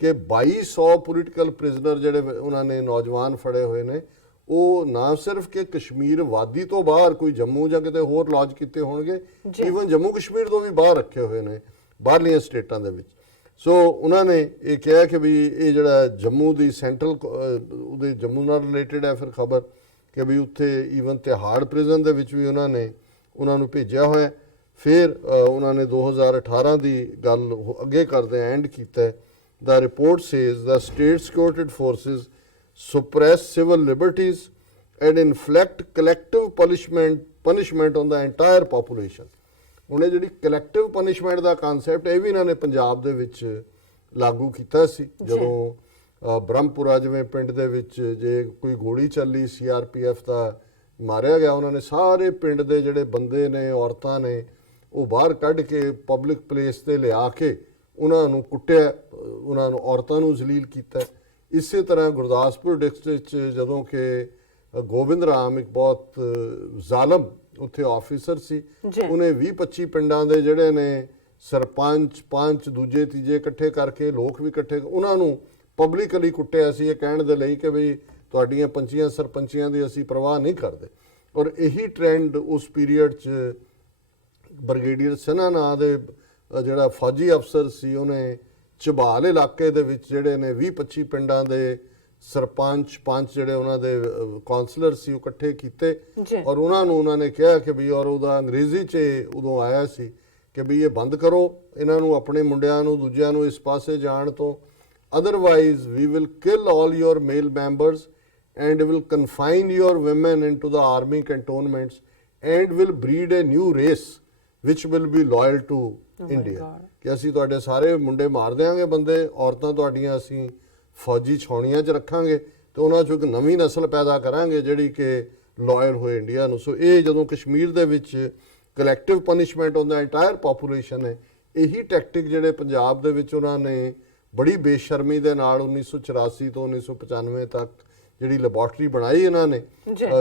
ਕਿ 2200 ਪੋਲੀਟੀਕਲ ਪ੍ਰਿਜ਼ਨਰ ਜਿਹੜੇ ਉਹਨਾਂ ਨੇ ਨੌਜਵਾਨ ਫੜੇ ਹੋਏ ਨੇ, ਉਹ ਨਾ ਸਿਰਫ ਕਿ ਕਸ਼ਮੀਰ ਵਾਦੀ ਤੋਂ ਬਾਹਰ ਕੋਈ ਜੰਮੂ ਜਾਂ ਕਿਤੇ ਹੋਰ ਲੌਜ ਕੀਤੇ ਹੋਣਗੇ, ਈਵਨ ਜੰਮੂ ਕਸ਼ਮੀਰ ਤੋਂ ਵੀ ਬਾਹਰ ਰੱਖੇ ਹੋਏ ਨੇ ਬਾਹਰਲੀਆਂ ਸਟੇਟਾਂ ਦੇ ਵਿੱਚ। ਸੋ ਉਹਨਾਂ ਨੇ ਇਹ ਕਿਹਾ ਕਿ ਵੀ ਇਹ ਜਿਹੜਾ ਜੰਮੂ ਦੀ ਸੈਂਟਰਲ ਉਹਦੇ ਜੰਮੂ ਨਾਲ ਰਿਲੇਟਡ ਹੈ ਫਿਰ ਖਬਰ ਕਿ ਵੀ ਉੱਥੇ ਈਵਨ ਤਿਹਾੜ ਪ੍ਰਿਜ਼ਨ ਦੇ ਵਿੱਚ ਵੀ ਉਹਨਾਂ ਨੇ ਉਹਨਾਂ ਨੂੰ ਭੇਜਿਆ ਹੋਇਆ। ਫਿਰ ਉਹਨਾਂ ਨੇ 2018 ਦੀ ਗੱਲ ਅੱਗੇ ਕਰਦੇ ਐਂਡ ਕੀਤਾ, the report says the state security forces suppress civil liberties and inflict collective punishment on the entire population. ਉਹਨੇ ਜਿਹੜੀ ਕਲੈਕਟਿਵ ਪਨਿਸ਼ਮੈਂਟ ਦਾ ਕਨਸੈਪਟ ਇਹ ਵੀ ਇਹਨਾਂ ਨੇ ਪੰਜਾਬ ਦੇ ਵਿੱਚ ਲਾਗੂ ਕੀਤਾ ਸੀ। ਜਦੋਂ ਬ੍ਰਹਮਪੁਰਾ ਜਿਵੇਂ ਪਿੰਡ ਦੇ ਵਿੱਚ ਜੇ ਕੋਈ ਗੋਲੀ ਚੱਲੀ ਸੀਆਰਪੀਐਫ ਦਾ ਮਾਰਿਆ ਗਿਆ, ਉਹਨਾਂ ਨੇ ਸਾਰੇ ਪਿੰਡ ਦੇ ਜਿਹੜੇ ਬੰਦੇ ਨੇ ਔਰਤਾਂ ਨੇ ਉਹ ਬਾਹਰ ਕੱਢ ਕੇ ਪਬਲਿਕ ਪਲੇਸ ਤੇ ਲਿਆ ਕੇ ਉਹਨਾਂ ਨੂੰ ਕੁੱਟਿਆ, ਉਹਨਾਂ ਨੂੰ ਔਰਤਾਂ ਨੂੰ ਜ਼ਲੀਲ ਕੀਤਾ। ਇਸੇ ਤਰ੍ਹਾਂ ਗੁਰਦਾਸਪੁਰ ਡਿਸਟ੍ਰਿਕਟ 'ਚ ਜਦੋਂ ਕਿ ਗੋਬਿੰਦ ਰਾਮ ਇੱਕ ਬਹੁਤ ਜ਼ਾਲਮ ਉੱਥੇ ਆਫੀਸਰ ਸੀ, ਉਹਨੇ 20-25 ਪਿੰਡਾਂ ਦੇ ਜਿਹੜੇ ਨੇ ਸਰਪੰਚ ਪੰਚ ਦੂਜੇ ਤੀਜੇ ਇਕੱਠੇ ਕਰਕੇ ਲੋਕ ਵੀ ਇਕੱਠੇ ਉਹਨਾਂ ਨੂੰ ਪਬਲਿਕਲੀ ਕੁੱਟਿਆ ਸੀ, ਇਹ ਕਹਿਣ ਦੇ ਲਈ ਕਿ ਵੀ ਤੁਹਾਡੀਆਂ ਪੰਚੀਆਂ ਸਰਪੰਚੀਆਂ ਦੀ ਅਸੀਂ ਪਰਵਾਹ ਨਹੀਂ ਕਰਦੇ। ਔਰ ਇਹੀ ਟ੍ਰੈਂਡ ਉਸ ਪੀਰੀਅਡ 'ਚ ਬ੍ਰਿਗੇਡੀਅਰ ਸਿਨਹਾ ਨਾਂ ਦੇ ਜਿਹੜਾ ਫੌਜੀ ਅਫਸਰ ਸੀ, ਉਹਨੇ ਝਬਾਲ ਇਲਾਕੇ ਦੇ ਵਿੱਚ ਜਿਹੜੇ ਨੇ 20-25 ਪਿੰਡਾਂ ਦੇ ਸਰਪੰਚ ਪੰਚ ਜਿਹੜੇ ਉਹਨਾਂ ਦੇ ਕਾਉਂਸਲਰ ਸੀ ਉਹ ਇਕੱਠੇ ਕੀਤੇ ਔਰ ਉਹਨਾਂ ਨੇ ਕਿਹਾ ਕਿ ਵੀ, ਔਰ ਉਹਦਾ ਅੰਗਰੇਜ਼ੀ 'ਚ ਉਦੋਂ ਆਇਆ ਸੀ ਕਿ ਵੀ ਇਹ ਬੰਦ ਕਰੋ, ਇਹਨਾਂ ਨੂੰ ਆਪਣੇ ਮੁੰਡਿਆਂ ਨੂੰ ਦੂਜਿਆਂ ਨੂੰ ਇਸ ਪਾਸੇ ਜਾਣ ਤੋਂ, otherwise we will kill all your male members and will confine your women into the army cantonments and will breed a new race which will be loyal to India. ਕਿ ਅਸੀਂ ਤੁਹਾਡੇ ਸਾਰੇ ਮੁੰਡੇ ਮਾਰ ਦਿਆਂਗੇ ਬੰਦੇ, ਔਰਤਾਂ ਤੁਹਾਡੀਆਂ ਅਸੀਂ ਫੌਜੀ ਛਾਉਣੀਆਂ 'ਚ ਰੱਖਾਂਗੇ ਤੇ ਉਹਨਾਂ 'ਚੋਂ ਇੱਕ ਨਵੀਂ ਨਸਲ ਪੈਦਾ ਕਰਾਂਗੇ ਜਿਹੜੀ ਕਿ ਲਾਇਲ ਹੋਏ ਇੰਡੀਆ ਨੂੰ। ਸੋ ਇਹ ਜਦੋਂ ਕਸ਼ਮੀਰ ਦੇ ਵਿੱਚ collective punishment on the entire population ਹੈ, ਇਹੀ ਟੈਕਟਿਕ ਜਿਹੜੇ ਪੰਜਾਬ ਦੇ ਵਿੱਚ ਉਹਨਾਂ ਨੇ ਬੜੀ ਬੇਸ਼ਰਮੀ ਦੇ ਨਾਲ 1984 ਤੋਂ 1995 ਤੱਕ ਜਿਹੜੀ ਲੈਬੋਰਟਰੀ ਬਣਾਈ ਇਹਨਾਂ ਨੇ,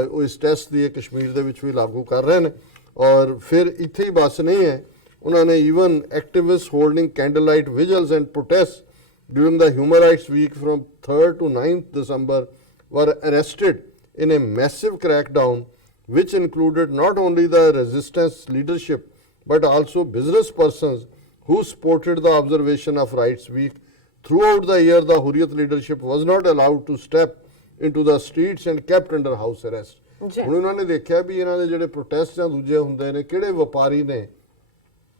ਉਹ ਇਸ ਟੈਸਟ ਦੀ ਕਸ਼ਮੀਰ ਦੇ ਵਿੱਚ ਵੀ ਲਾਗੂ ਕਰ ਰਹੇ ਨੇ। ਔਰ ਫਿਰ ਇੱਥੇ ਹੀ ਬਸ ਨਹੀਂ ਹੈ, ਉਹਨਾਂ ਨੇ even activists holding candle light vigils and protest during the Human Rights Week from 3rd to 9th December were arrested in a massive crackdown which included not only the resistance leadership but also business persons who supported the observation of Rights Week. Throughout the year, the Hurriyat leadership was not allowed to step into the streets and kept under house arrest. ਹੁਣ ਉਹਨਾਂ ਨੇ ਦੇਖਿਆ ਵੀ ਇਹਨਾਂ ਦੇ ਜਿਹੜੇ protest ਜਾਂ ਦੂਜੇ ਹੁੰਦੇ ਨੇ, ਕਿਹੜੇ ਵਪਾਰੀ ਨੇ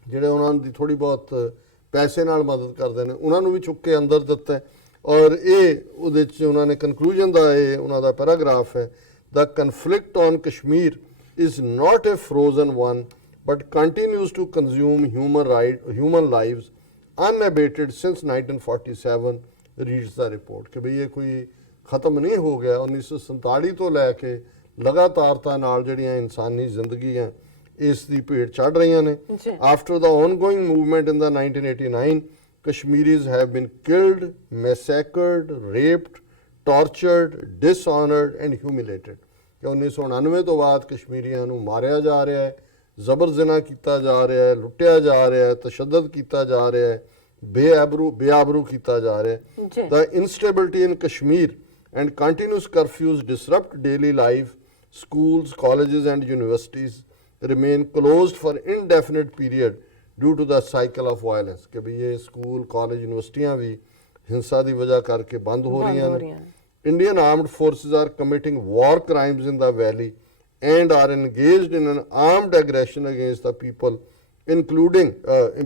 ਜਿਹੜੇ ਉਹਨਾਂ ਦੀ ਥੋੜੀ ਬਹੁਤ ਪੈਸੇ ਨਾਲ ਮਦਦ ਕਰਦੇ ਨੇ, ਉਹਨਾਂ ਨੂੰ ਵੀ ਚੁੱਕ ਕੇ ਅੰਦਰ ਦਿੱਤਾ। ਔਰ ਇਹ ਉਹਦੇ 'ਚ ਉਹਨਾਂ ਨੇ ਕਨਕਲੂਜਨ ਦਾ ਇਹ ਉਹਨਾਂ ਦਾ ਪੈਰਾਗ੍ਰਾਫ ਹੈ, the conflict on Kashmir is not a frozen one but continues to consume human lives unabated since 1947 reads the report ਕਿ ਬਈ ਇਹ ਕੋਈ ਖਤਮ ਨਹੀਂ ਹੋ ਗਿਆ। 1947 ਤੋਂ ਲੈ ਕੇ ਲਗਾਤਾਰਤਾ ਨਾਲ ਜਿਹੜੀਆਂ ਇਨਸਾਨੀ ਜ਼ਿੰਦਗੀਆਂ ਇਸ ਦੀ ਭੇਟ ਚੜ ਰਹੀਆਂ ਨੇ। After the ongoing movement in the 1989, Kashmiris have been killed, massacred, raped, tortured, dishonored and humiliated. ਕਿ 1999 ਤੋਂ ਬਾਅਦ ਕਸ਼ਮੀਰੀਆਂ ਨੂੰ ਮਾਰਿਆ ਜਾ ਰਿਹਾ ਹੈ, ਜ਼ਬਰ ਜ਼ਨਾ ਕੀਤਾ ਜਾ ਰਿਹਾ ਹੈ, ਲੁੱਟਿਆ ਜਾ ਰਿਹਾ ਹੈ, ਤਸ਼ੱਦਦ ਕੀਤਾ ਜਾ ਰਿਹਾ ਹੈ, ਬੇਆਬਰੂ ਕੀਤਾ ਜਾ ਰਿਹਾ ਹੈ। The instability in Kashmir and continuous curfews disrupt daily life. Schools, colleges and universities remain closed for indefinite period due to the cycle of violence कि भी ये स्कूल कॉलेज यूनिवर्सिटियां भी हिंसा की वजह करके बंद हो रही हैं Indian armed forces are committing war crimes in the valley and are engaged in an armed aggression against the people, including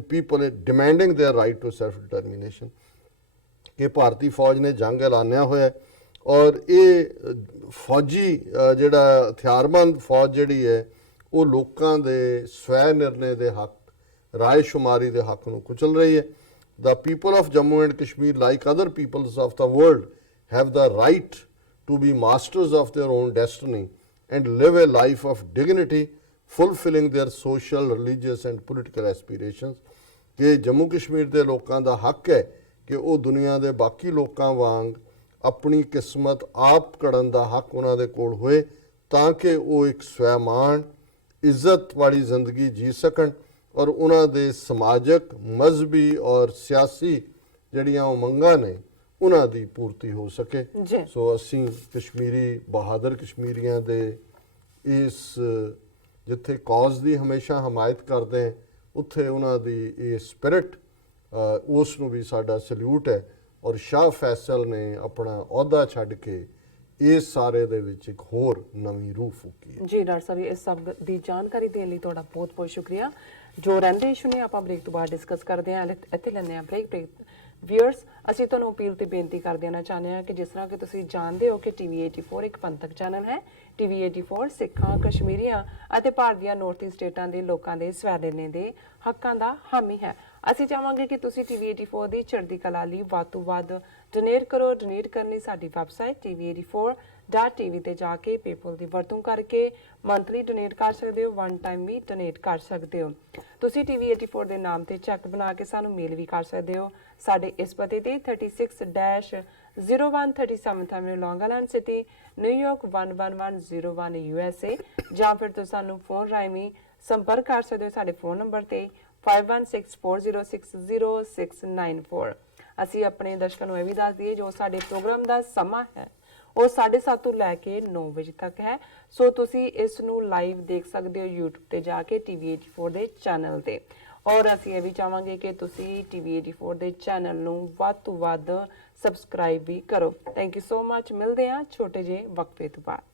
people demanding their right to self-determination. कि ਭਾਰਤੀ ਫੌਜ ਨੇ ਜੰਗ ਐਲਾਨਿਆ ਹੋਇਆ ਹੈ ਔਰ ਇਹ ਫੌਜੀ ਜਿਹੜਾ ਹਥਿਆਰਬੰਦ ਫੌਜ ਜਿਹੜੀ ਹੈ ਉਹ ਲੋਕਾਂ ਦੇ ਸਵੈ ਨਿਰਣੇ ਦੇ ਹੱਕ ਰਾਏ ਸ਼ੁਮਾਰੀ ਦੇ ਹੱਕ ਨੂੰ ਕੁਚਲ ਰਹੀ ਹੈ The people of Jammu and Kashmir, like other peoples of the world, have the right to be masters of their own destiny and live a life of dignity, fulfilling their social, religious and political aspirations. ਕਿ ਜੰਮੂ ਕਸ਼ਮੀਰ ਦੇ ਲੋਕਾਂ ਦਾ ਹੱਕ ਹੈ ਕਿ ਉਹ ਦੁਨੀਆ ਦੇ ਬਾਕੀ ਲੋਕਾਂ ਵਾਂਗ ਆਪਣੀ ਕਿਸਮਤ ਆਪ ਘੜਨ ਦਾ ਹੱਕ ਉਹਨਾਂ ਦੇ ਕੋਲ ਹੋਏ ਤਾਂ ਕਿ ਉਹ ਇੱਕ ਸਵੈਮਾਨ ਇੱਜ਼ਤ ਵਾਲੀ ਜ਼ਿੰਦਗੀ ਜੀ ਸਕਣ ਔਰ ਉਹਨਾਂ ਦੇ ਸਮਾਜਿਕ ਮਜ਼ਹਬੀ ਔਰ ਸਿਆਸੀ ਜਿਹੜੀਆਂ ਉਮੰਗਾਂ ਨੇ ਉਹਨਾਂ ਦੀ ਪੂਰਤੀ ਹੋ ਸਕੇ ਸੋ ਅਸੀਂ ਕਸ਼ਮੀਰੀ ਬਹਾਦਰ ਕਸ਼ਮੀਰੀਆਂ ਦੇ ਇਸ ਜਿੱਥੇ ਕੌਜ਼ ਦੀ ਹਮੇਸ਼ਾ ਹਮਾਇਤ ਕਰਦੇ ਹਾਂ ਉੱਥੇ ਉਹਨਾਂ ਦੀ ਇਹ ਸਪਿਰਿਟ ਉਸ ਨੂੰ ਵੀ ਸਾਡਾ ਸਲੂਟ ਹੈ ਔਰ ਸ਼ਾਹ ਫੈਸਲ ਨੇ ਆਪਣਾ ਅਹੁਦਾ ਛੱਡ ਕੇ ਇਸ ਸਾਰੇ ਦੇ ਵਿੱਚ ਇੱਕ ਹੋਰ ਨਵੀਂ ਰੂਹ ਫੂਕੀ ਹੈ ਜੀ ਡਾਕਟਰ ਸਾਹਿਬ ਇਸ ਸਭ ਦੀ ਜਾਣਕਾਰੀ ਦੇਣ ਲਈ ਤੁਹਾਡਾ ਬਹੁਤ ਬਹੁਤ ਸ਼ੁਕਰੀਆ ਜੋ ਰਹਿੰਦੇ ਇਸ਼ੂ ਨੇ ਆਪਾਂ ਬ੍ਰੇਕ ਤੋਂ ਬਾਅਦ ਡਿਸਕਸ ਕਰਦੇ ਹਾਂ ਇੱਥੇ ਲੈਂਦੇ ਹਾਂ ਬ੍ਰੇਕ ਵਿਊਅਰਸ ਅਸੀਂ ਤੁਹਾਨੂੰ ਅਪੀਲ ਤੇ ਬੇਨਤੀ ਕਰ ਦੇਣਾ ਚਾਹੁੰਦੇ ਹਾਂ ਕਿ ਜਿਸ ਤਰ੍ਹਾਂ ਕਿ ਤੁਸੀਂ ਜਾਣਦੇ ਹੋ ਕਿ ਟੀਵੀ 84 ਇੱਕ ਪੰਥਕ ਚੈਨਲ ਹੈ ਟੀਵੀ 84 ਸਿੱਖਾਂ ਕਸ਼ਮੀਰੀਆਂ ਅਤੇ ਭਾਰਤ ਦੀਆਂ ਨਾਰਥ ਈਸਟ ਸਟੇਟਾਂ ਦੇ ਲੋਕਾਂ ਦੇ ਸਵੈਦੇਨੇ ਦੇ ਹੱਕਾਂ ਦਾ ਹਾਮੀ ਹੈ ਅਸੀਂ ਚਾਹਾਂਗੇ ਕਿ ਤੁਸੀਂ ਟੀਵੀ 84 ਦੀ ਚੜ੍ਹਦੀ ਕਲਾ ਲਈ ਵੱਧ ਤੋਂ ਵੱਧ ਡੋਨੇਟ ਕਰੋ ਡੋਨੇਟ ਕਰਨ ਲਈ ਸਾਡੀ ਵੈਬਸਾਈਟ tv84.tv ਤੇ ਜਾ ਕੇ ਪੇਪਲ ਦੀ ਵਰਤੋਂ ਕਰਕੇ ਮੰਥਲੀ ਡੋਨੇਟ ਕਰ ਸਕਦੇ ਹੋ ਵਨ ਟਾਈਮ ਵੀ ਡੋਨੇਟ ਕਰ ਸਕਦੇ ਹੋ ਤੁਸੀਂ ਟੀਵੀ 84 ਦੇ ਨਾਮ ਤੇ ਚੈੱਕ ਬਣਾ ਕੇ ਸਾਨੂੰ ਮੇਲ ਵੀ ਕਰ ਸਕਦੇ ਹੋ ਸਾਡੇ ਇਸ ਪਤੇ ਤੇ 36-0137 ਐਵਨਿਊ ਲੌਂਗ ਆਈਲੈਂਡ ਸਿਟੀ ਨਿਊਯਾਰਕ 11101 USA ਜਾਂ ਫਿਰ ਤੁਸੀਂ ਸਾਨੂੰ ਫੋਨ ਰਾਹੀਂ ਸੰਪਰਕ ਕਰ ਸਕਦੇ ਹੋ ਸਾਡੇ ਫੋਨ ਨੰਬਰ ਤੇ 5164060694 ਅਸੀਂ ਆਪਣੇ ਦਰਸ਼ਕਾਂ ਨੂੰ ਇਹ ਵੀ ਦੱਸ ਦਈਏ ਜੋ ਸਾਡੇ ਪ੍ਰੋਗਰਾਮ ਦਾ ਸਮਾਂ ਹੈ ਉਹ 7:30 ਤੋਂ ਲੈ ਕੇ 9 ਵਜੇ ਤੱਕ ਹੈ ਸੋ ਤੁਸੀਂ ਇਸ ਨੂੰ ਲਾਈਵ ਦੇਖ ਸਕਦੇ ਹੋ YouTube ਤੇ ਜਾ ਕੇ TV 84 ਦੇ ਚੈਨਲ ਤੇ ਔਰ ਅਸੀਂ ਇਹ ਵੀ ਚਾਹਾਂਗੇ ਕਿ ਤੁਸੀਂ TV 84 ਦੇ ਚੈਨਲ ਨੂੰ ਵੱਧ ਤੋਂ ਵੱਧ ਸਬਸਕ੍ਰਾਈਬ ਵੀ ਕਰੋ ਥੈਂਕ ਯੂ ਸੋ ਮਚ ਮਿਲਦੇ ਹਾਂ ਛੋਟੇ ਜਿਹੇ ਵਕਫੇ ਤੋਂ ਬਾਅਦ